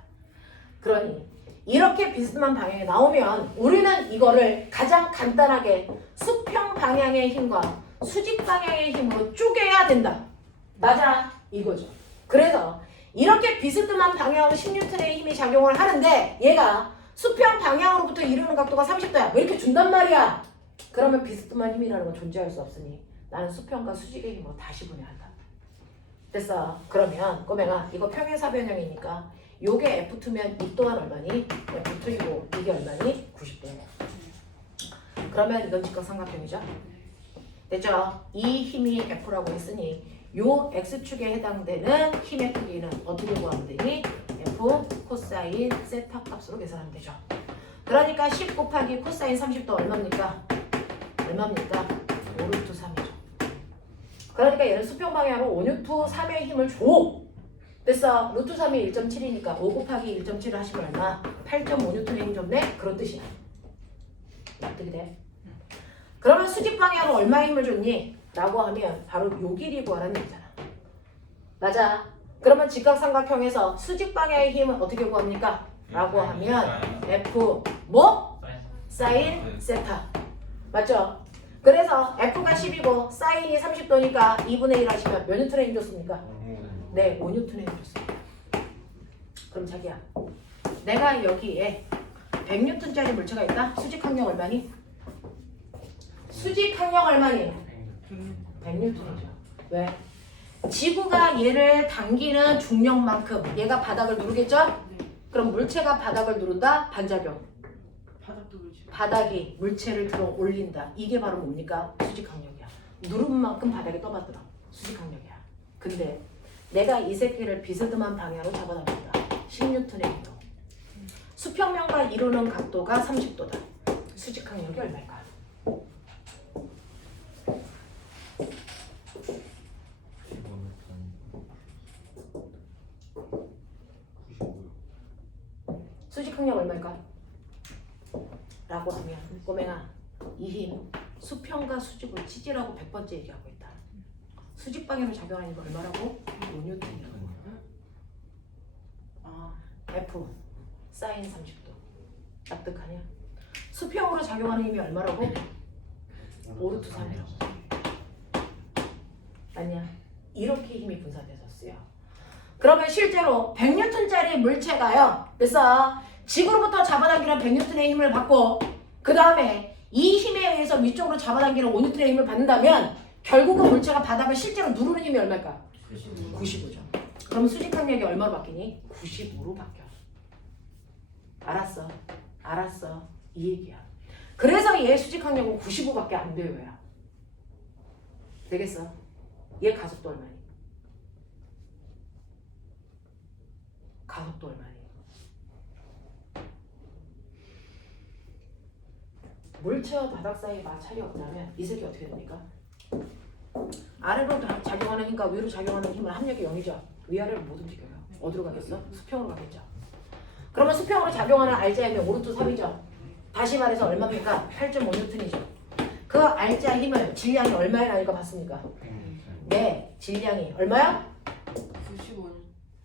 그러니 이렇게 비스듬한 방향이 나오면 우리는 이거를 가장 간단하게 수평 방향의 힘과 수직 방향의 힘으로 쪼개야 된다. 맞아. 이거죠. 그래서 이렇게 비스듬한 방향으로 10N의 힘이 작용을 하는데 얘가 수평 방향으로부터 이루는 각도가 30도야. 왜 이렇게 준단 말이야? 그러면 비스듬한 힘이라는 건 존재할 수 없으니 나는 수평과 수직의 힘으로 다시 보내야 한다. 됐어. 그러면 꼬맹아 이거 평행사변형이니까 요게 F2면 이 또한 얼마니? F2이고 이게 얼마니? 90도. 그러면 이건 직각삼각형이죠. 됐죠? 이 힘이 F라고 했으니 요 X축에 해당되는 힘의 크기는 어떻게 구하면 되니? F 코사인 세타 값으로 계산하면 되죠. 그러니까 10 곱하기 코사인 30도 얼마입니까? 얼마입니까? 5루트 3이죠. 그러니까 얘는 수평 방향으로 5루트 3의 힘을 줘. 됐어. 루트 3이 1.7이니까 5 곱하기 1.7을 하시면 얼마? 8.5N의 힘 줬네? 그런 뜻이야. 납득이 돼? 그러면 수직 방향으로 얼마의 힘을 줬니? 라고 하면 바로 요 길이 구하라는 얘기잖아. 맞아. 그러면 직각삼각형에서 수직 방향의 힘은 어떻게 구합니까? 라고 하면 F 뭐? 사인 세타. 맞죠? 그래서 F가 10이고 사인이 30도니까 2분의 1 하시면 몇 뉴턴의 힘 줬습니까? 네, 5뉴턴의 힘 줬습니다. 그럼 자기야, 내가 여기에 100뉴턴짜리 물체가 있다? 수직 항력 얼마니? 수직 항력 얼마니? 100뉴턴이죠. 왜? 지구가 얘를 당기는 중력만큼 얘가 바닥을 누르겠죠? 그럼 물체가 바닥을 누른다? 반작용. 바닥도 그렇지. 바닥이 물체를 들어 올린다. 이게 바로 뭡니까? 수직 항력이야. 누른 만큼 바닥에 떠받들어. 수직 항력이야. 근데 내가 이 새끼를 비스듬한 방향으로 잡아당긴다. 10뉴턴의 힘으로. 수평면과 이루는 각도가 30도다. 수직 항력이 얼마일까? 수직 항력 얼마일까? 라고 하면 꼬맹아 이 힘 수평과 수직을 치지라고 100번째 얘기하고 있다. 수직 방향으로 작용하는 거 얼마라고? 5뉴턴이라고. F 사인 30도. 납득하냐? 수평으로 작용하는 힘이 얼마라고? 5루트 3이라고. 아니야. 이렇게 힘이 분산돼서 쓰여. 그러면 실제로 100뉴턴짜리 물체가요. 그래서 지구로부터 잡아당기는 100뉴턴의 힘을 받고 그 다음에 이 힘에 의해서 위쪽으로 잡아당기는 5뉴턴의 힘을 받는다면 결국은 물체가 바닥을 실제로 누르는 힘이 얼마일까? 95죠. 그럼 수직 항력이 얼마로 바뀌니? 95로 바뀌어. 알았어. 알았어. 이 얘기야. 그래서 얘 수직 항력은 95밖에 안 돼요. 야. 되겠어? 얘 가속도 얼마니? 가속도 얼마니? 물체와 바닥 사이에 마찰이 없다면 이 새끼 어떻게 됩니까? 아래로 작용하는 힘과 위로 작용하는 힘은 합력이 0이죠. 위아래로 못 움직여요. 어디로 가겠어? 수평으로 가겠죠. 그러면 수평으로 작용하는 알자의 5루트 3이죠. 다시 말해서 얼마입니까? 8.5뉴턴이죠. 그 알자 힘을 질량이 얼마에 나니까 봤습니까? 네, 질량이 얼마야? 95년.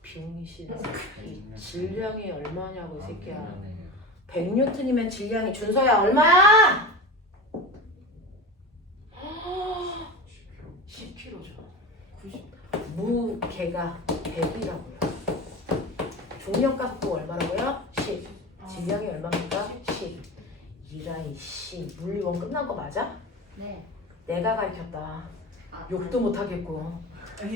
병신 새끼. 질량이 얼마냐고 이 새끼야. 100뉴턴이면 질량이 준서야 얼마야? 10kg죠. 90. 무게가 100이라고요. 중력값도 얼마라고요? 10. 질량이 얼마입니까? 10. 이라이 씨. 물리원 끝난 거 맞아? 네. 내가 가르쳤다. 욕도 못 하겠고.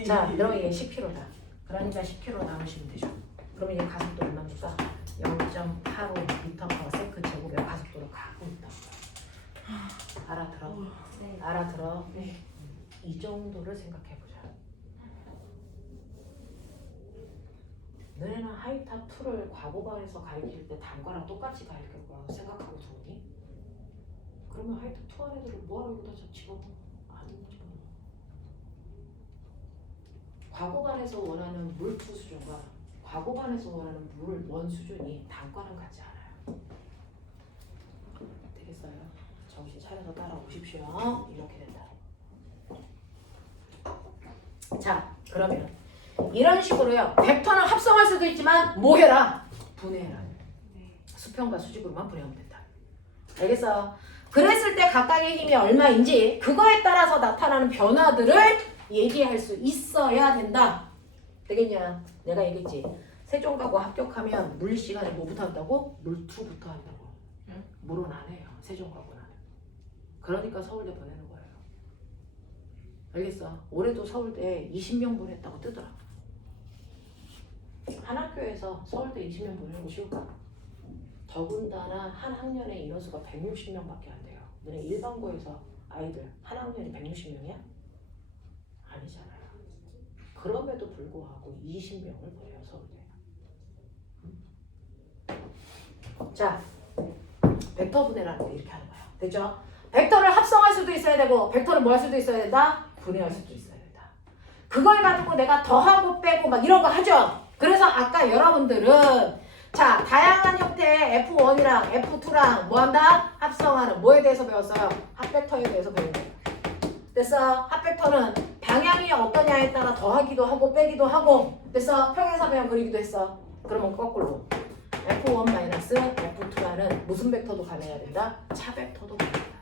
자, 그럼 얘 10kg다. 그러니까 10kg 나누시면 되죠. 그러면 얘 가속도 얼마입니까? 0.85m/s 제곱의 가속도로 가고 있다고요. 알아들어? 네. 알아들어? 네. 이 정도를 생각해보자. 너네는 하이탑 2를 과거반에서 가르칠 때 단과랑 똑같이 가르칠 거라고 생각하고 들어오니? 그러면 하이탑 2 한 애들을 뭐하러 여기다 집어넣어? 아니죠. 과거반에서 원하는 물2 수준과 과거반에서 원하는 물1 수준이 단과는 같지 않아요. 되겠어요? 정신 차려서 따라오십시오. 이렇게 된다. 자, 그러면 이런 식으로요. 벡터는 합성할 수도 있지만 뭐 해라? 분해해라. 수평과 수직으로만 분해하면 된다. 알겠어? 그랬을 때 각각의 힘이 얼마인지 그거에 따라서 나타나는 변화들을 얘기할 수 있어야 된다. 되겠냐? 내가 얘기했지. 세종가고 합격하면 물리 시간에 뭐부터 한다고? 물2부터 한다고. 응? 물은 안 해요. 세종가고는. 그러니까 서울대 보내는 거예요. 알겠어? 올해도 서울대 20명 보냈다고 뜨더라. 한 학교에서 서울대 20명 보내는 거 쉬울까? 더군다나 한 학년에 인원수가 160명밖에 안 돼요. 너네 일반고에서 아이들 한 학년이 160명이야? 아니잖아요. 그럼에도 불구하고 20명을 보내요, 서울대. 자, 벡터 분해라는 게 이렇게 하는 거야. 됐죠? 벡터를 합성할 수도 있어야 되고 벡터를 뭐 할 수도 있어야 된다? 분해할 수도 있어야 된다. 그걸 가지고 내가 더하고 빼고 막 이런 거 하죠? 그래서 아까 여러분들은 자, 다양한 형태의 F1이랑 F2랑 뭐 한다? 합성하는 뭐에 대해서 배웠어요? 합벡터에 대해서 배운 거예요. 됐어? 합벡터는 방향이 어떠냐에 따라 더하기도 하고 빼기도 하고 됐어? 평행사변형 그리기도 했어. 그러면 거꾸로 F1-F2라는 무슨 벡터도 가능해야 된다? 차벡터도 가능하다.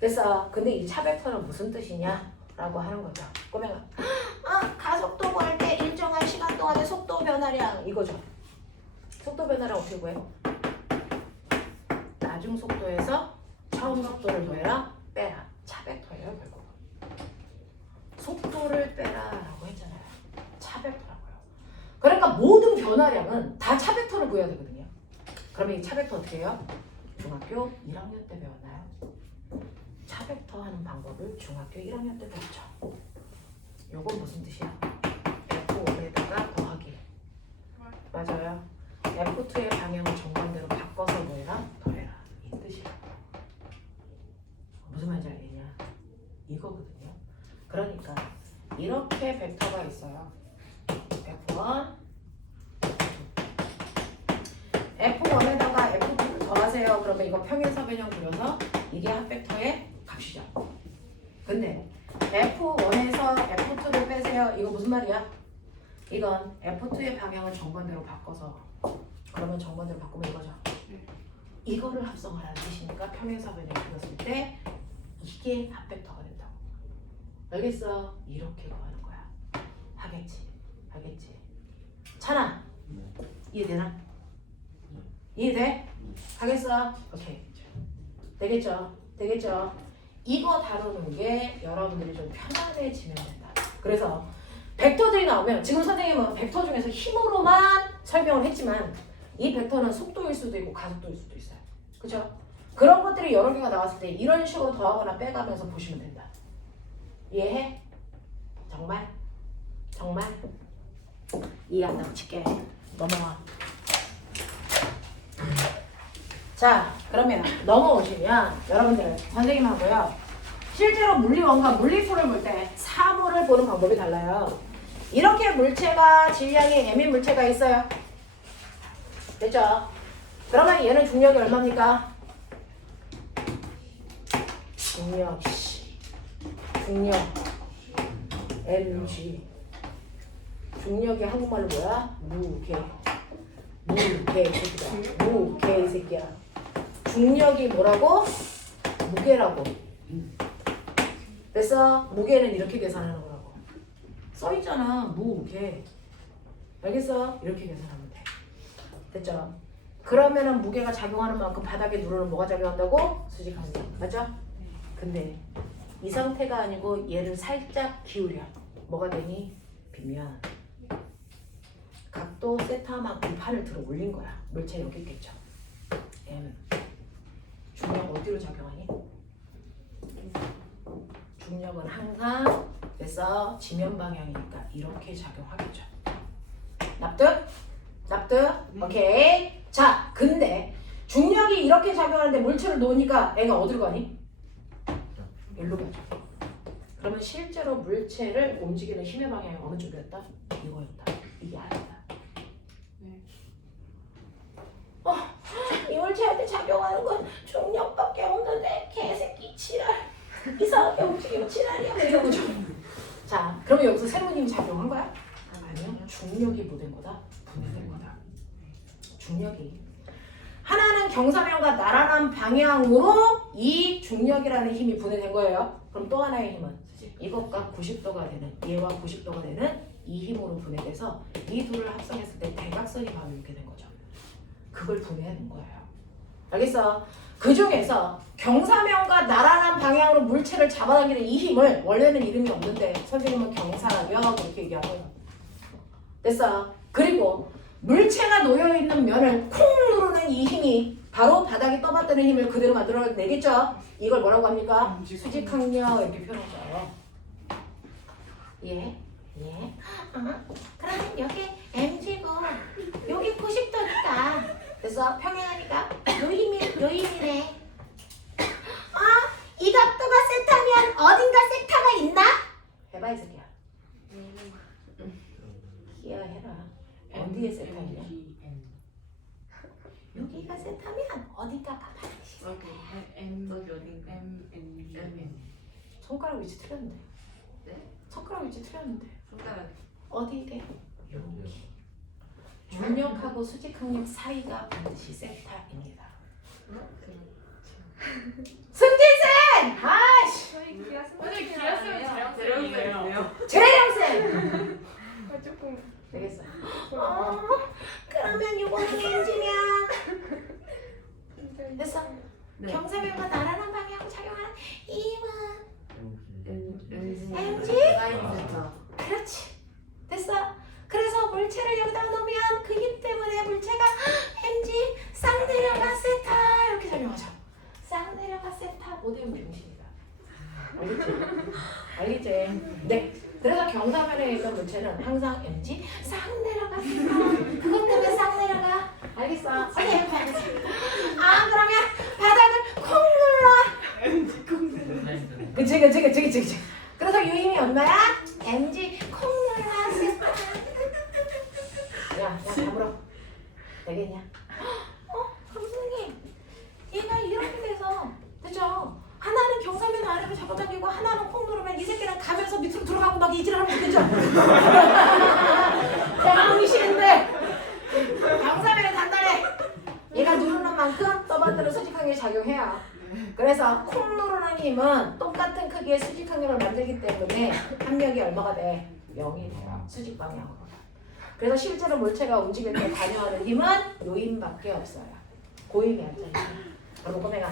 됐어? 근데 이 차벡터는 무슨 뜻이냐? 라고 하는 거죠. 꼬맹아 가속도 구할 때 일정한 시간 동안의 속도 변화량 이거죠. 속도 변화량 어떻게 구해? 나중 속도에서 처음 속도를 더해라 빼라. 차벡터예요 결국. 속도를 빼라 라고 했잖아요. 차벡터라고요. 그러니까 모든 변화량은 다 차벡터를 구해야 되거든요. 그러면 이 차벡터 어떻게 해요? 중학교 1학년 때 배웠나요? 차벡터 하는 방법을 중학교 1학년 때 배웠죠. 요건 무슨 뜻이야? F1에다가 더하기. 맞아요. F2의 방향을 정반대로 바꿔서 뭐해라? 더해라. 이 뜻이야. 무슨 말인지 알겠냐? 이거거든요. 그러니까 이렇게 벡터가 있어요. F1, F1에다가 F2를 더하세요. 그러면 이거 평행사변형 그려서 이게 합벡터의 값이죠. 근데 F1에서 F2를 빼세요. 이거 무슨 말이야? 이건 F2의 방향을 정반대로 바꿔서 그러면 정반대로 바꾸면 이거죠. 이거를 합성하라는 뜻이니까 평행사변형 그렸을 때 이게 합벡터가 된다고. 알겠어? 이렇게 구하는 거야. 하겠지? 알겠지? 찬아 이해되나? 이해돼? 하겠어? 오케이. 되겠죠? 되겠죠? 이거 다루는 게 여러분들이 좀 편안해지면 된다. 그래서 벡터들이 나오면 지금 선생님은 벡터 중에서 힘으로만 설명을 했지만 이 벡터는 속도일 수도 있고 가속도일 수도 있어요. 그렇죠? 그런 것들이 여러 개가 나왔을 때 이런 식으로 더하거나 빼가면서 보시면 된다. 이해해? 정말? 정말? 이해 안 나고 칠게. 넘어와. 자, 그러면 넘어오시면 여러분들 선생님하고요. 실제로 물리원과 물리수를 볼 때 사물을 보는 방법이 달라요. 이렇게 물체가 질량이 M인 물체가 있어요. 됐죠? 그러면 얘는 중력이 얼마입니까? 중력 mg. 중력이 한국말로 뭐야? 무게 이 새끼야. 무게 이 새끼야. 중력이 뭐라고? 무게라고. 됐어? 무게는 이렇게 계산하는 거라고. 써있잖아. 무게. 알겠어? 이렇게 계산하면 돼. 됐죠? 그러면은 무게가 작용하는 만큼 바닥에 누르는 뭐가 작용한다고? 수직합니다. 맞죠? 근데 이 상태가 아니고 얘를 살짝 기울여. 뭐가 되니? 비면 각도 세타만큼 팔을 들어 올린 거야. 물체 여기 있겠죠. M. 중력 어디로 작용하니? 중력은 항상 됐어. 지면 방향이니까 이렇게 작용하겠죠. 납득? 납득? 오케이. 자, 근데 중력이 이렇게 작용하는데 물체를 놓으니까 애가 어디로 가니? 일로 가죠. 그러면 실제로 물체를 움직이는 힘의 방향이 어느 쪽이었다? 이거였다. 이게 아니다. 이 물체한테 작용하는 건 중력밖에 없는데 개새끼 지랄. 이상하게 움직이면 지랄이야. 이런 거죠. 자, 그러면 여기서 새로운 힘이 작용한 거야? 아니요. 중력이 뭐 된 거다? 분해된 거다. 중력이 하나는 경사면과 나란한 방향으로 이 중력이라는 힘이 분해된 거예요. 그럼 또 하나의 힘은 이것과 90도가 되는 얘와 90도가 되는 이 힘으로 분해돼서 이 둘을 합성했을 때 대각선이 바로 이렇게 된 거죠. 그걸 분해하는 거예요. 알겠어? 그 중에서 경사면과 나란한 방향으로 물체를 잡아당기는 이 힘을 원래는 이름이 없는데 선생님은 경사력 이렇게 얘기하고요. 됐어? 그리고 물체가 놓여있는 면을 쿵 누르는 이 힘이 바로 바닥에 떠받드는 힘을 그대로 만들어내겠죠? 이걸 뭐라고 합니까? 수직항력 이렇게 표현하죠. 예? 예? 그럼 여기 mg고 여기 90도니까 그래서 평행하니까 요 힘이네. 이 각도가 세타면 어딘가 세타가 있나? 해봐 이 새끼야. 기야 해라. 어디에 세타냐? 여기가 세타면 어딘가가 반드시 손가락 위치 틀렸는데. 네? 손가락 위치 틀렸는데. 손가락. 어디게? 여기. 중력하고 수직항력 사이가 반드시 세타입니다. 승진쌤! 아이씨! 저희 기아 오늘 기았으면 재령쌤이에요. 재령쌤! 조금 되겠어. 그러면 요거는 mg면 됐어? 네. 경사면과 나란한 방향을 작용하는 힘은 MG. mg? 그렇지. 됐어? 그래서 물체를 여기다 놓으면 그 힘 때문에 물체가 mg 쌍 내려가 세타 이렇게 설명하죠. 쌍 내려가 세타 모든 중심이다. 알겠지? 네. 그래서 경사면에 있는 물체는 항상 mg 쌍 내려가 세타. 그것 때문에 쌍 내려가. 알겠어? 네, 그러면 바닥을 콩 눌러. 그치. 그래서 이 힘이 얼마야? mg 콩 눌러 세타. 야, 다물어. 되겠냐? 그럼 선생님, 얘가 이렇게 돼서, 됐죠? 하나는 경사면 아래로 잡아당기고 하나는 콩 누르면 이 새끼는 가면서 밑으로 들어가고 막 이질하면 되겠죠? 대박이 싫은데 경사면이 단단해. 얘가 누르는 만큼 떠받드는 수직항력이 작용해야. 그래서 콩 누르는 힘은 똑같은 크기의 수직항력을 만들기 때문에 합력이 얼마가 돼? 0이 돼요. 수직 방향으로. 그래서 실제로 물체가 움직일 때 관여하는 힘은 요 힘밖에 없어요. 고힘이 알짜 힘. 그리고 내가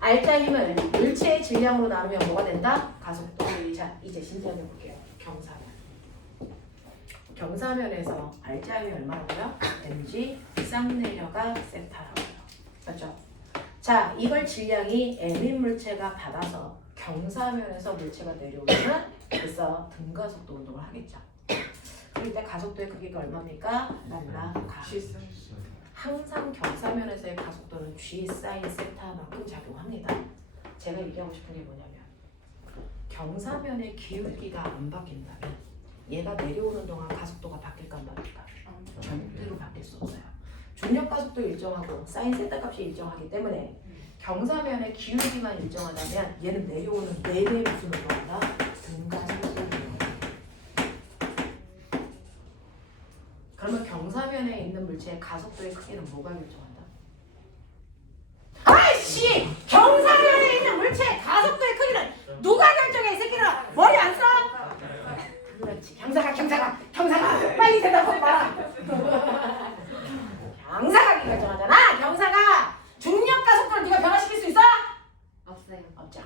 알짜 힘을 물체의 질량으로 나누면 뭐가 된다? 가속도. 자, 이제 진지하게 볼게요. 경사면. 경사면에서 알짜 힘이 얼마라고요? mg 쌍 내려가 세타라고요. 맞죠? 자, 이걸 질량이 m인 물체가 받아서 경사면에서 물체가 내려오면 그래서 등가속도 운동을 하겠죠. 그럴 때 가속도의 크기가 얼마입니까? 날라가. 항상 경사면에서의 가속도는 g 사인 세타만큼 작용합니다. 제가 얘기하고 싶은 게 뭐냐면 경사면의 기울기가 안 바뀐다면 얘가 내려오는 동안 가속도가 바뀔까 안 바뀔까? 절대로 바뀔 수 없어요. 중력 가속도 일정하고 사인 세타 값이 일정하기 때문에 경사면의 기울기만 일정하다면 얘는 내려오는 내내 무슨 운동한다? 등가속도 운동한다. 그러면 경사면에 있는 물체의 가속도의 크기는 뭐가 결정한다? 아이씨! 경사면에 있는 물체의 가속도의 크기는 누가 결정해? 이 새끼는 머리 안 써? 그렇지. 경사가 빨리 대답하지 마라. 경사각이 결정하잖아. 경사가 중력 가속도를 네가 변화시킬 수 있어? 없어요. 없죠.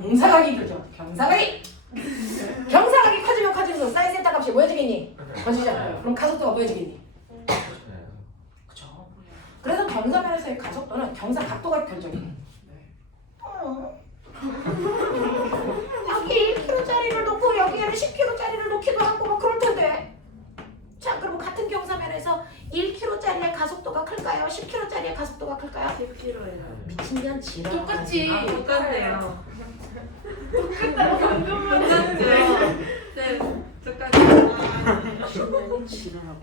경사각이 결정. 경사각이 커지면 커지면서 사인 세타 값이 뭐해지겠니? 커지잖아요. 그럼 가속도가 뭐해지겠니? 그렇죠. 그래서 경사면에서의 가속도는 경사 각도가 결정해. 여기 1kg짜리를 놓고 여기에는 10kg짜리를 놓기도 하고 뭐 그럴 텐데. 자, 그럼 같은 경사면에서 1kg짜리의 가속도가 클까요? 10kg짜리의 가속도가 클까요? 10kg예요. 미친년 지랄. 똑같지. 똑같네요. 방금 똑같죠. 네, 똑같죠. 미친년이 지랄하고.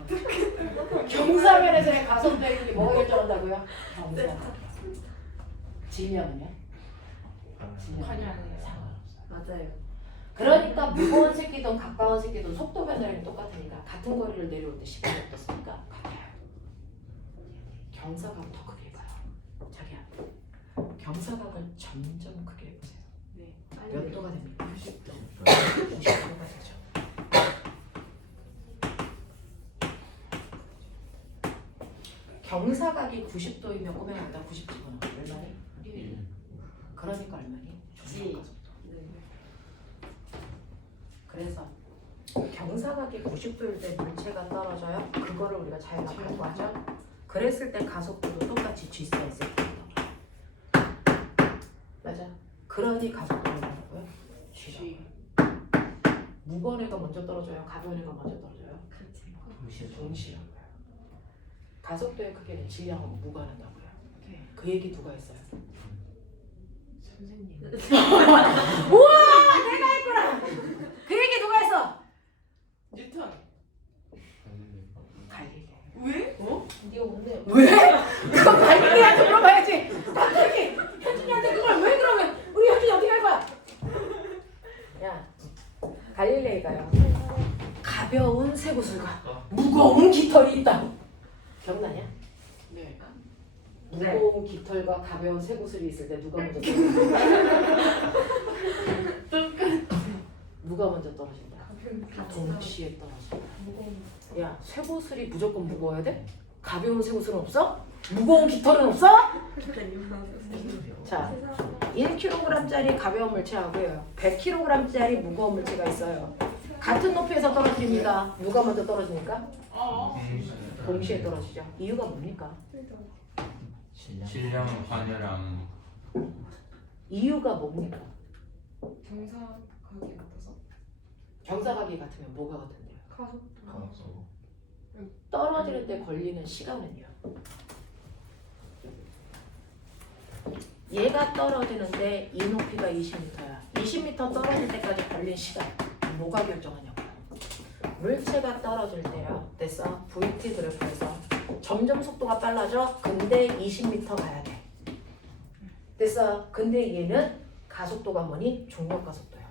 경사면에서의 가속도의 크기 뭐가 결정한다고요? 경사. 질량은요? 관여하네요. 맞아요. 그러니까 무거운 새끼든 가까운 새끼든 속도 변화량이 똑같으니까 같은 거리를 내려올 때 시간이 어떻습니까? 같아요. 경사각을 더 크게 해봐요. 자기야, 경사각을 점점 크게 해보세요. 네. 몇 도가 됩니까? 90도. 90도가 되죠. 경사각이 90도이면 꼬맹이다 90도는 얼마니? 1. 그러니까 얼마니? 중력가속도. 네. 그래서 경사각이 90도일 때 물체가 떨어져요. 그거를 우리가 자연학이라고 하죠. 그랬을 때 가속도도 똑같이 G 사이즈. 맞아. 그러니 가속도를 말하고요. G. 무거운 애가 먼저 떨어져요. 가벼운 애가 먼저 떨어져요. 동시라고요. 가속도의 크기는 질량하고 무관하다고요. 그 얘기 누가 했어요? 선생님. 우와! 내가 했구나! 그 얘기 누가 했어? 뉴턴. 갈릴레오. 왜? 어? 네가 뭔데? 왜? 그거 갈릴레오한테 물어봐야지. 갑자기 현준이한테 그걸 왜 그러면 우리 현준이 어떻게 할 거야? 야, 갈릴레이가요. 가벼운 쇠구슬과 무거운 깃털이 있다. 기억나냐? 네. 무거운 깃털과 가벼운 쇠구슬이 있을 때 누가 먼저 떨어진다? 누가 먼저 떨어진다? 동시에 떨어진다. 야, 쇠구슬이 무조건 무거워야 돼? 가벼운 쇠구슬은 없어? 무거운 깃털은 없어? 자, 1kg짜리 가벼운 물체하고요 100kg짜리 무거운 물체가 있어요. 같은 높이에서 떨어집니다. 누가 먼저 떨어집니까? 동시에 떨어지죠. 이유가 뭡니까? 질량 반여량. 이유가 뭡니까? 경사각이 같아서. 경사각이 같으면 뭐가 같은데요? 가속도. 떨어지는 때 걸리는 시간은요? 얘가 떨어지는데 이 높이가 20m야. 20m 떨어질 때까지 걸린 시간 뭐가 결정하냐고요? 물체가 떨어질 때요. 됐어? VT 그래프에서 점점 속도가 빨라져. 근데 20m 가야 돼. 됐어? 근데 얘는 가속도가 뭐니? 중력 가속도야.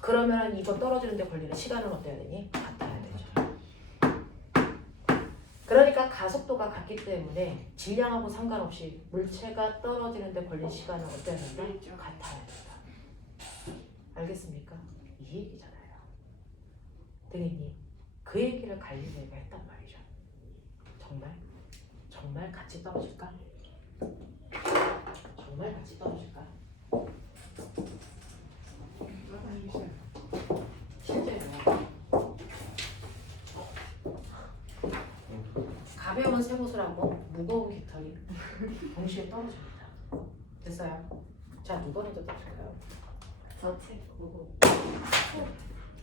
그러면 이거 떨어지는데 걸리는 시간은 어때야 되니? 같아야 되죠. 그러니까 가속도가 같기 때문에 질량하고 상관없이 물체가 떨어지는데 걸린 시간은 어때야 된다? 같아야 된다. 알겠습니까? 이 얘기잖아요. 등이님, 그 얘기를 갈릴레오가 했단 말이죠. 정말? 정말 같이 떨어질까? 정말 같이 떨어질까? 실제로 가벼운 쇠구슬하고 무거운 깃털이 동시에 떨어집니다. 됐어요? 자, 누가 먼저 떨어질까요? 저책 보고.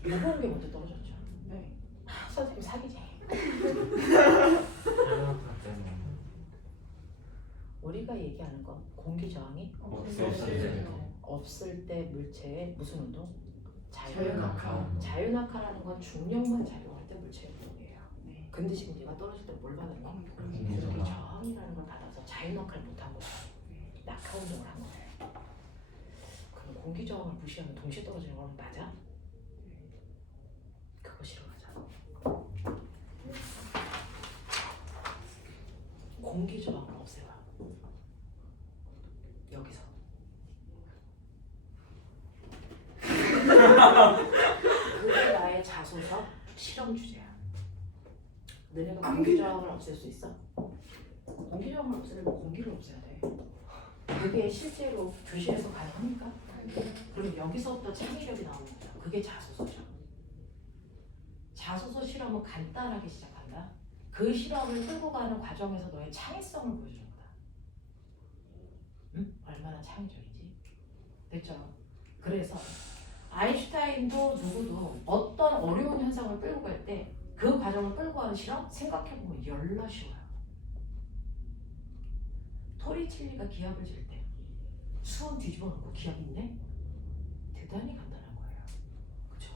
무거운 게 먼저 떨어졌죠. 네. 선생님 사기쟁이. 우리가 얘기하는 건 공기 저항이 없을 때 물체의 무슨 운동? 자유낙하. 자유낙하라는 건 중력만 작용할 때 물체의 운동이에요. 네. 근데 지금 얘가 떨어질 때 뭘 받았니? 공기 공기 저항. 저항이라는 걸 받아서 자유낙하를 못한 거예요. 낙하 운동을 한 거예요. 그럼 공기 저항을 무시하면 동시에 떨어지는 건 맞아? 그거 싫어하잖아. 공기 저항을 없애봐. 여기서. 그게 나의 자소서 실험 주제야. 너네가 공기 저항을 없앨 수 있어? 공기 저항을 없애려면 공기를 없애야 돼. 그게 실제로 교실에서 가능합니까? 그럼 여기서부터 창의력이 나옵니다. 그게 자소서죠. 자소서 실험은 간단하게 시작한다. 그 실험을 끌고 가는 과정에서 너의 창의성을 보여주는 거다. 응? 얼마나 창의적이지? 됐죠? 그래서 아인슈타인도 누구도 어떤 어려운 현상을 끌고 갈 때 그 과정을 끌고 가는 실험 생각해보면 열나 쉬워요. 토리칠리가 기합을 질 때 수원 뒤집어 놓고 기합 있네? 대단히 간단한 거예요. 그쵸?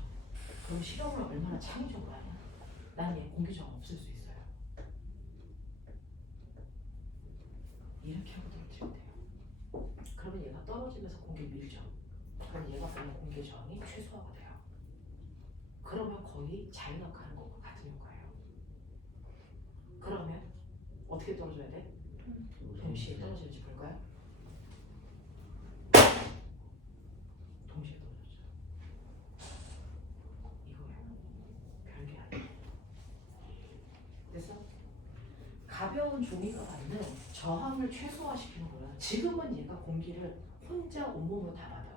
그럼 실험을 얼마나 창의적으로 하냐? 난 얘 공기 저항 없앨 수 있어요. 이렇게 하고 떨어지면 돼요. 그러면 얘가 떨어지면서 공기를 밀죠. 그럼 얘가 받는 공기 저항이 최소화가 돼요. 그러면 거의 자유낙하하는 것과 같은 효과예요. 그러면 어떻게 떨어져야 돼? 동시에 떨어지는지 볼까요? 동시에 떨어졌죠. 이거예요. 별게 아니에요. 됐어? 가벼운 종이가 받는 저항을 최소화시키는 거야. 지금은 얘가 공기를 혼자 온몸으로 다 받아.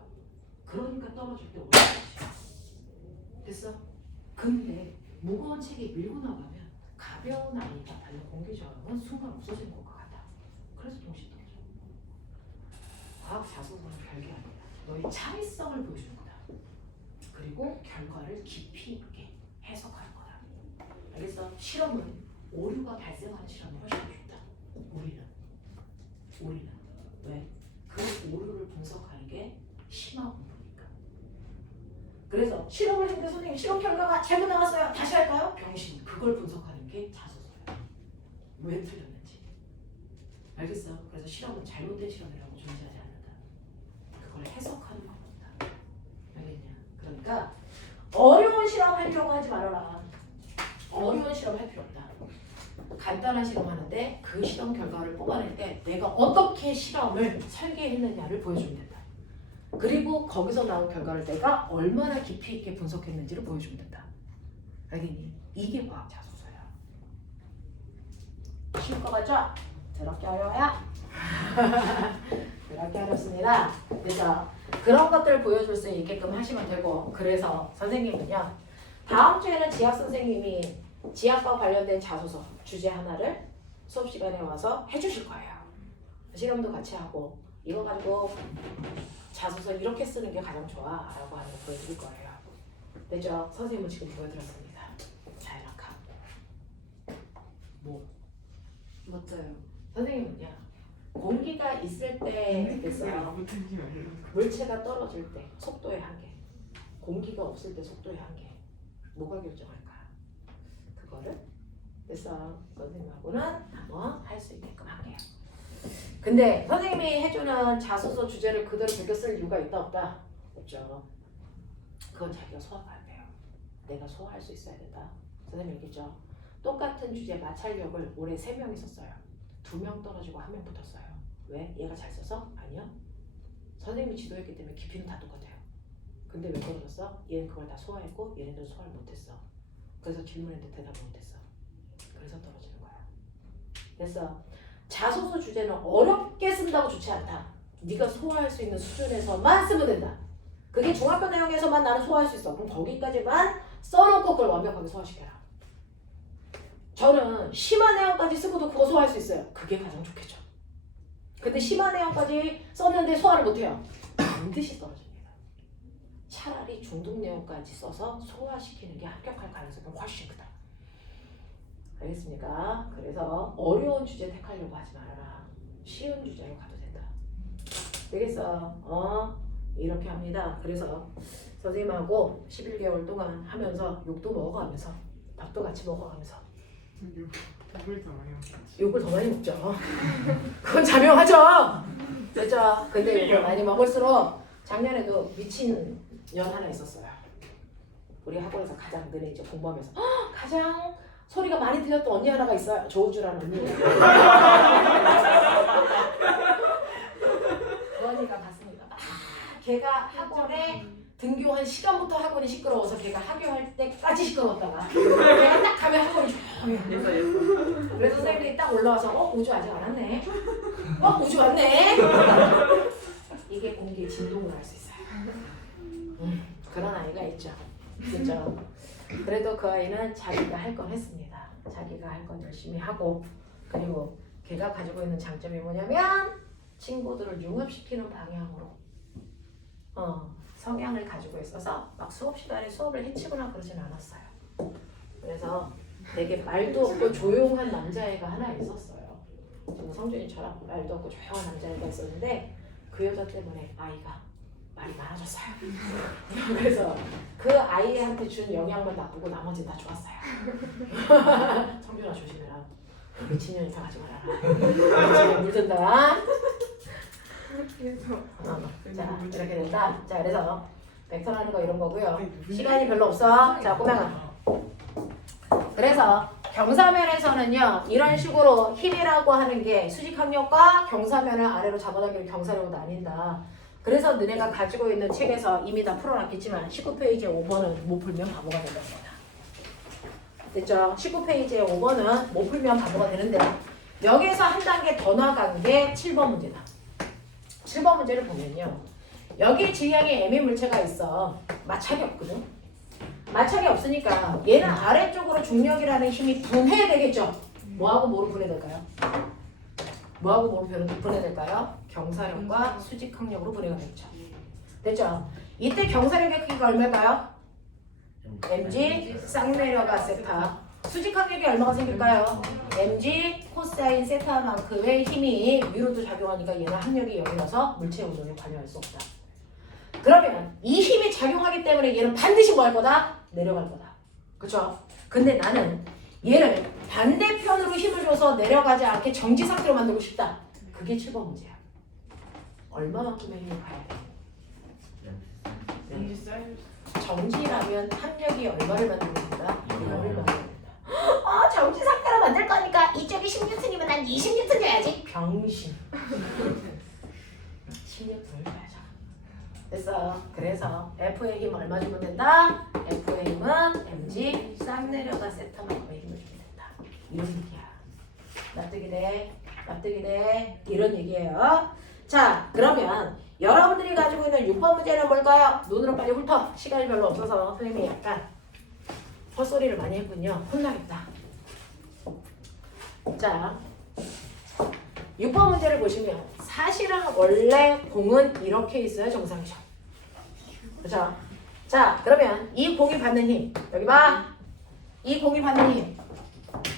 그러니까 떨어질 때 올라가지. 됐어? 근데 무거운 책이 밀고 나가면 가벼운 아이가 받는 공기 저항은 순간 없어지는 것과 같아. 그래서 동시에 떨어져. 과학 자소서는 별게 아니야. 너의 창의성을 보여주는 거다. 그리고 결과를 깊이 있게 해석하는 거다. 알겠어? 실험은 오류가 발생하는 실험이 훨씬 더 좋다. 우리는 왜? 그 오류를 분석하는 게 심화 공부니까. 그래서 실험을 했는데 선생님 실험 결과가 잘못 나왔어요. 다시 할까요? 병신. 그걸 분석하는 게 자소서야. 왜 틀렸는지. 알겠어? 그래서 실험은 잘못된 실험이라고 존재하지 않는다. 그걸 해석하는 겁니다. 알겠냐? 그러니까 어려운 실험 하려고 하지 말아라. 어려운 실험 할 필요 없다. 간단한 실험하는데 그 실험 결과를 뽑아낼 때 내가 어떻게 실험을 설계했느냐를 보여주면 된다. 그리고 거기서 나온 결과를 내가 얼마나 깊이 있게 분석했는지를 보여주면 된다. 알겠니? 이게 과학 자소서야. 쉬울 것 같죠? 더럽게 어려워요? 그렇게 어렵습니다. 그래서 그런 것들을 보여줄 수 있게끔 하시면 되고, 그래서 선생님은요 다음 주에는 지학 선생님이 지학과 관련된 자소서 주제 하나를 수업 시간에 와서 해주실 거예요. 실험도 같이 하고 이거 가지고 자소서 이렇게 쓰는 게 가장 좋아 라고 하는 거 보여드릴 거예요. 됐죠? 선생님은 지금 보여드렸습니다. 자연학학 뭐 맞아요. 선생님은요 공기가 있을 때 됐어요. 물체가 떨어질 때 속도의 한계, 공기가 없을 때 속도의 한계, 뭐가 결정할까? 그거를 됐어. 선생님하고는 한번 할 수 있게끔 할게요. 근데 선생님이 해주는 자소서 주제를 그대로 베껴 쓸 이유가 있다 없다? 없죠. 그건 자기가 소화가 안 돼요. 내가 소화할 수 있어야 된다. 선생님 얘기했죠. 똑같은 주제 마찰력을 올해 3명이 썼어요. 2명 떨어지고 1명 붙었어요. 왜? 얘가 잘 써서? 아니요. 선생님이 지도했기 때문에 깊이는 다 똑같아요. 근데 왜 떨어졌어? 얘는 그걸 다 소화했고 얘네들은 소화를 못했어. 그래서 질문했는데 대답을 못했어. 그래서 떨어지는 거야. 됐어. 자소서 주제는 어렵게 쓴다고 좋지 않다. 네가 소화할 수 있는 수준에서만 쓰면 된다. 그게 중학교 내용에서만 나는 소화할 수 있어. 그럼 거기까지만 써놓고 그걸 완벽하게 소화시켜라. 저는 심한 내용까지 쓰고도 그거 소화할 수 있어요. 그게 가장 좋겠죠. 근데 심한 내용까지 썼는데 소화를 못해요. 반드시 떨어집니다. 차라리 중독 내용까지 써서 소화시키는 게 합격할 가능성이 훨씬 크다. 알겠습니까? 그래서 어려운 주제 택하려고 하지 말아라. 쉬운 주제로 가도 된다. 되겠어? 이렇게 합니다. 그래서 선생님하고 11개월 동안 하면서 욕도 먹어가면서 밥도 같이 먹어가면서 욕을 더 많이 먹죠. 그건 자명하죠. 그렇죠. 근데 욕을 많이 먹을수록 작년에도 미친 년 하나 있었어요. 우리 학원에서 가장 너네 이제 공부하면서 가장 소리가 많이 들렸던 언니 하나가 있어요. 조우주라는 언니. 그 언니가 갔습니다. 걔가 학원에 등교한 시간부터 학원이 시끄러워서 걔가 하교할 때까지 시끄러웠다가 걔가 딱 가면 학원이 조용해. 그래서 선생님이 딱 올라와서 우주 아직 안 왔네. 우주 왔네. 이게 공기의 진동을 알 수 있어요. 그런 아이가 있죠. 그렇죠. 그래도 그 아이는 자기가 할 건 했습니다. 자기가 할 건 열심히 하고, 그리고 걔가 가지고 있는 장점이 뭐냐면 친구들을 융합시키는 방향으로 성향을 가지고 있어서 막 수업 시간에 수업을 해치거나 그러진 않았어요. 그래서 되게 말도 없고 조용한 남자애가 하나 있었어요. 지금 성준이처럼 말도 없고 조용한 남자애가 있었는데 그 여자 때문에 아이가 말이 많아졌어요. 그래서 그 아이한테 준 영향만 나쁘고 나머지는 다 좋았어요. 성준아 조심해라. 미친년 이상 하지 말아라. 지금 물든다. 자 이렇게 된다. 자 그래서 벡터라는 거 이런 거고요. 시간이 별로 없어. 자 꼬맹아. 그래서 경사면에서는요 이런 식으로 힘이라고 하는 게 수직항력과 경사면을 아래로 잡아당기는 경사력으로 나뉜다. 그래서 너네가 가지고 있는 책에서 이미 다 풀어놨겠지만 19페이지에 5번은 못 풀면 바보가 된다는 거다. 됐죠? 19페이지에 5번은 못 풀면 바보가 되는데 여기서 한 단계 더 나간 게 7번 문제다. 7번 문제를 보면요. 여기 지향에 M인 물체가 있어. 마찰이 없거든. 마찰이 없으니까 얘는 아래쪽으로 중력이라는 힘이 분해되겠죠. 뭐하고 뭐로 분해될까요? 뭐하고 뭐로 분해될까요? 경사력과 수직항력으로 분해가 되겠죠. 됐죠? 이때 경사력의 크기가 얼마일까요? mg 쌍내려가 세타. 수직항력이 얼마가 생길까요? mg 코사인 세타만큼의 힘이 위로도 작용하니까 얘는 항력이 0이라서 물체 운동에 관여할 수 없다. 그러면 이 힘이 작용하기 때문에 얘는 반드시 뭐 할 거다? 내려갈 거다. 그렇죠? 근데 나는 얘를 반대편으로 힘을 줘서 내려가지 않게 정지 상태로 만들고 싶다. 그게 7번 문제야. 얼마만큼의 힘을 가야 돼? 왠지 사이즈. 정지라면 합력이 얼마를 만들고 된다? 2를 만들고 된다. 정지 상태로 만들 거니까 이쪽이 10N이면 난 20N 줘야지. 병신. 10N을 줘야죠. 됐어. 그래서 F의 힘 얼마 주면 된다? F의 힘은 mg 쌍 내려가 세타만큼의 힘을 주면 된다. 이런 얘기야. 납득이 돼? 납득이 돼? 이런 얘기예요. 자, 그러면 여러분들이 가지고 있는 6번 문제는 뭘까요? 눈으로 빨리 훑어. 시간이 별로 없어서 선생님이 약간 헛소리를 많이 했군요. 혼나겠다. 자, 6번 문제를 보시면 사실은 원래 공은 이렇게 있어요. 정상이죠. 그렇죠? 자, 그러면 이 공이 받는 힘. 여기 봐. 이 공이 받는 힘.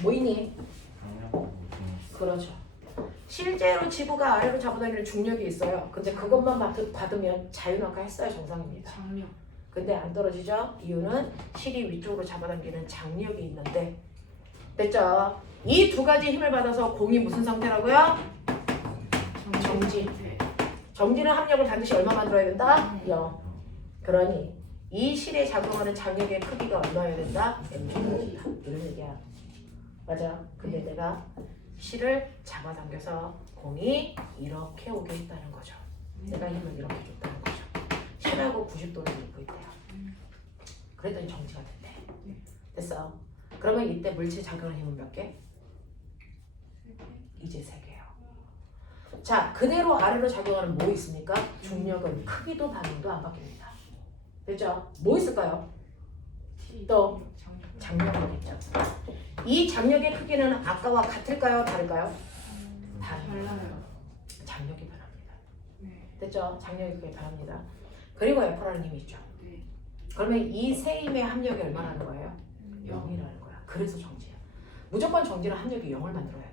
뭐 있니? 그렇죠. 실제로 지구가 아래로 잡아당기는 중력이 있어요. 근데 그것만 받으면 자유낙하했어요. 정상입니다. 장력. 근데 안 떨어지죠? 이유는 실이 위쪽으로 잡아당기는 장력이 있는데. 됐죠? 이 두 가지 힘을 받아서 공이 무슨 상태라고요? 정지. 정지는 합력을 반드시 얼마 만들어야 된다? 0. 그러니 이 실에 작용하는 장력의 크기가 얼마여야 된다? mg가 된다. 이런 얘기야. 맞아. 근데 내가 실을 잡아당겨서 공이 이렇게 오게 했다는 거죠. 내가 힘을 이렇게 줬다는 거죠. 실하고 90도를 놓고 있대요. 그랬더니 정지가 됐대. 됐어. 그러면 이때 물체 작용하는 힘은 몇 개? 이제 3개요. 자, 그대로 아래로 작용하는 뭐 있습니까? 중력은 크기도 반응도 안 바뀝니다. 됐죠? 뭐 있을까요? 또 장력이겠죠. 이 장력의 크기는 아까와 같을까요? 다를까요? 달라요. 장력이 변합니다. 네. 됐죠? 장력이 크게 변합니다. 그리고 F라는 힘이 있죠. 네. 그러면 이 세 힘의 합력이 얼마라는 거예요? 0이라는 거야. 그래서 정지야. 무조건 정지는 합력이 0을 만들어야 돼.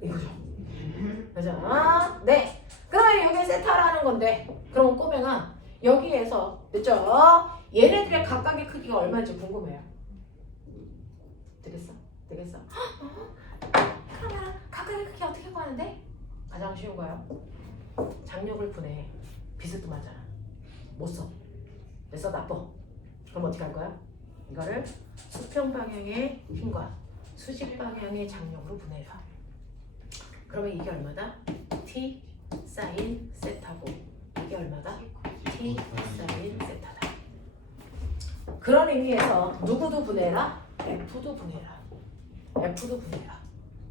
이거죠. 그죠? 네. 그러면 여기 세타라는 건데, 그럼 꼬맹아 여기에서 됐죠? 얘네들의 각각의 크기가 얼마인지 궁금해요. 되겠어? 되겠어? 그러면 각각의 크기 어떻게 구하는데? 가장 쉬운 거요. 장력을 분해해. 비스듬하잖아. 못 써. 그래서 나빠. 그럼 어떻게 할 거야? 이거를 수평 방향의 힘과 수직 방향의 장력으로 분해해요. 그러면 이게 얼마다? T 사인 세타고 이게 얼마다? T 사인 세타다. 그런 의미에서 누구도 분해해라? F도 분해해라. F도 분해해라.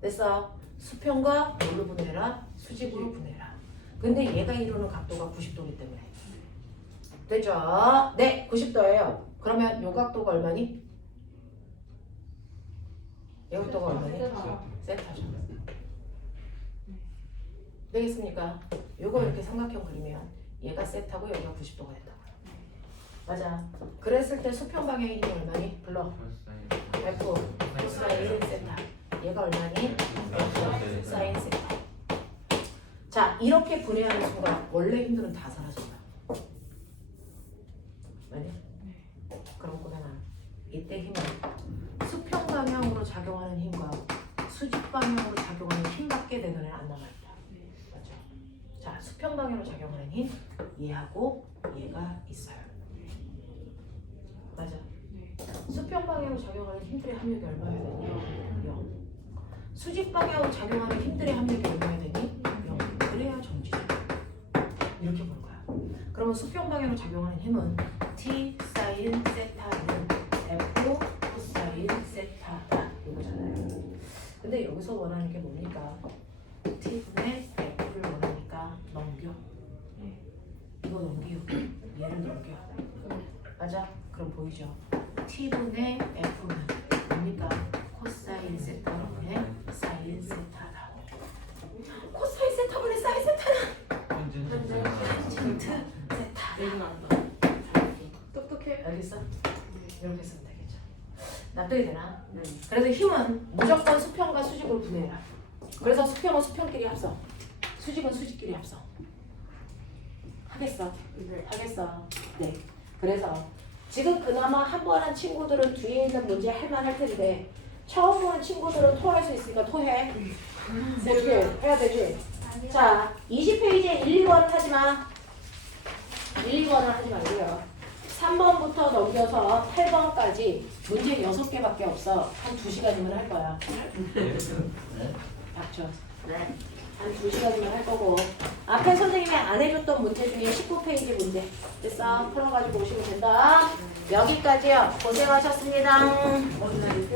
됐어? 수평과 뭘로 분해해라? 수직으로 분해해라. 근데 얘가 이루는 각도가 90도이기 때문에. 됐죠? 네, 90도예요. 그러면 요 각도가 얼마니? 이 각도가 얼마니? 세타죠. 되겠습니까? 요거 이렇게 삼각형 그리면 얘가 세타고 여기가 90도가 된다고요. 맞아. 그랬을 때 수평 방향의 힘이 얼마니? 불러. F 코사인 세타. 얘가 얼마니? F 사인 세타. 자, 이렇게 분해하는 순간 원래 힘들은 다 사라져요. 맞냐? 그럼 꼬맹아, 이때 힘은 수평 방향으로 작용하는 힘과 수직 방향으로 작용하는 힘밖에 내 눈에 안 남아있다. 맞죠? 자, 수평 방향으로 작용하는 힘, 얘하고 얘가 있어요. 맞아? 수평 방향으로 작용하는 힘들의 합력이 얼마여야 되니? 0. 수직 방향으로 작용하는 힘들의 합력이 얼마여야 되니? 0. 그래야 정지죠. 이렇게 보는 거야. 그러면 수평 방향으로 작용하는 힘은 T 사인 세타는 F 코사인 세타다 이거잖아요. 근데 여기서 원하는 게 뭡니까? T분의 F를 원하니까 넘겨. 이거 넘기요. 얘를 넘겨. 맞아? 그럼 보이죠? T분의 F는 뭡니까? 코사인 세타분의 사인 세타다. 코사인 세타분의 사인 세타는 탄젠트 세타. 똑똑해. 알겠어? 이렇게 쓰면 되겠죠. 납득이 되나? 그래서 힘은 무조건 수평과 수직으로 분해해라. 그래서 수평은 수평끼리 합성, 수직은 수직끼리 합성. 하겠어? 하겠어. 네. 그래서 지금 그나마 한 번 한 친구들은 뒤에 있는 문제 할만할 텐데 처음 보는 친구들은 토할 수 있으니까 토해. 이렇게 해야 되지. 자, 20페이지에 1, 2번은 하지 마. 1, 2번은 하지 말고요. 3번부터 넘겨서 8번까지 문제 6개밖에 없어. 한 2시간이면 할 거야. 닥쳐. 네. 한 2시간이면 할 거고 앞에 선생님이 안 해줬던 문제 중에 19페이지 문제 됐어? 풀어가지고 오시면 된다. 여기까지요. 고생하셨습니다. 오늘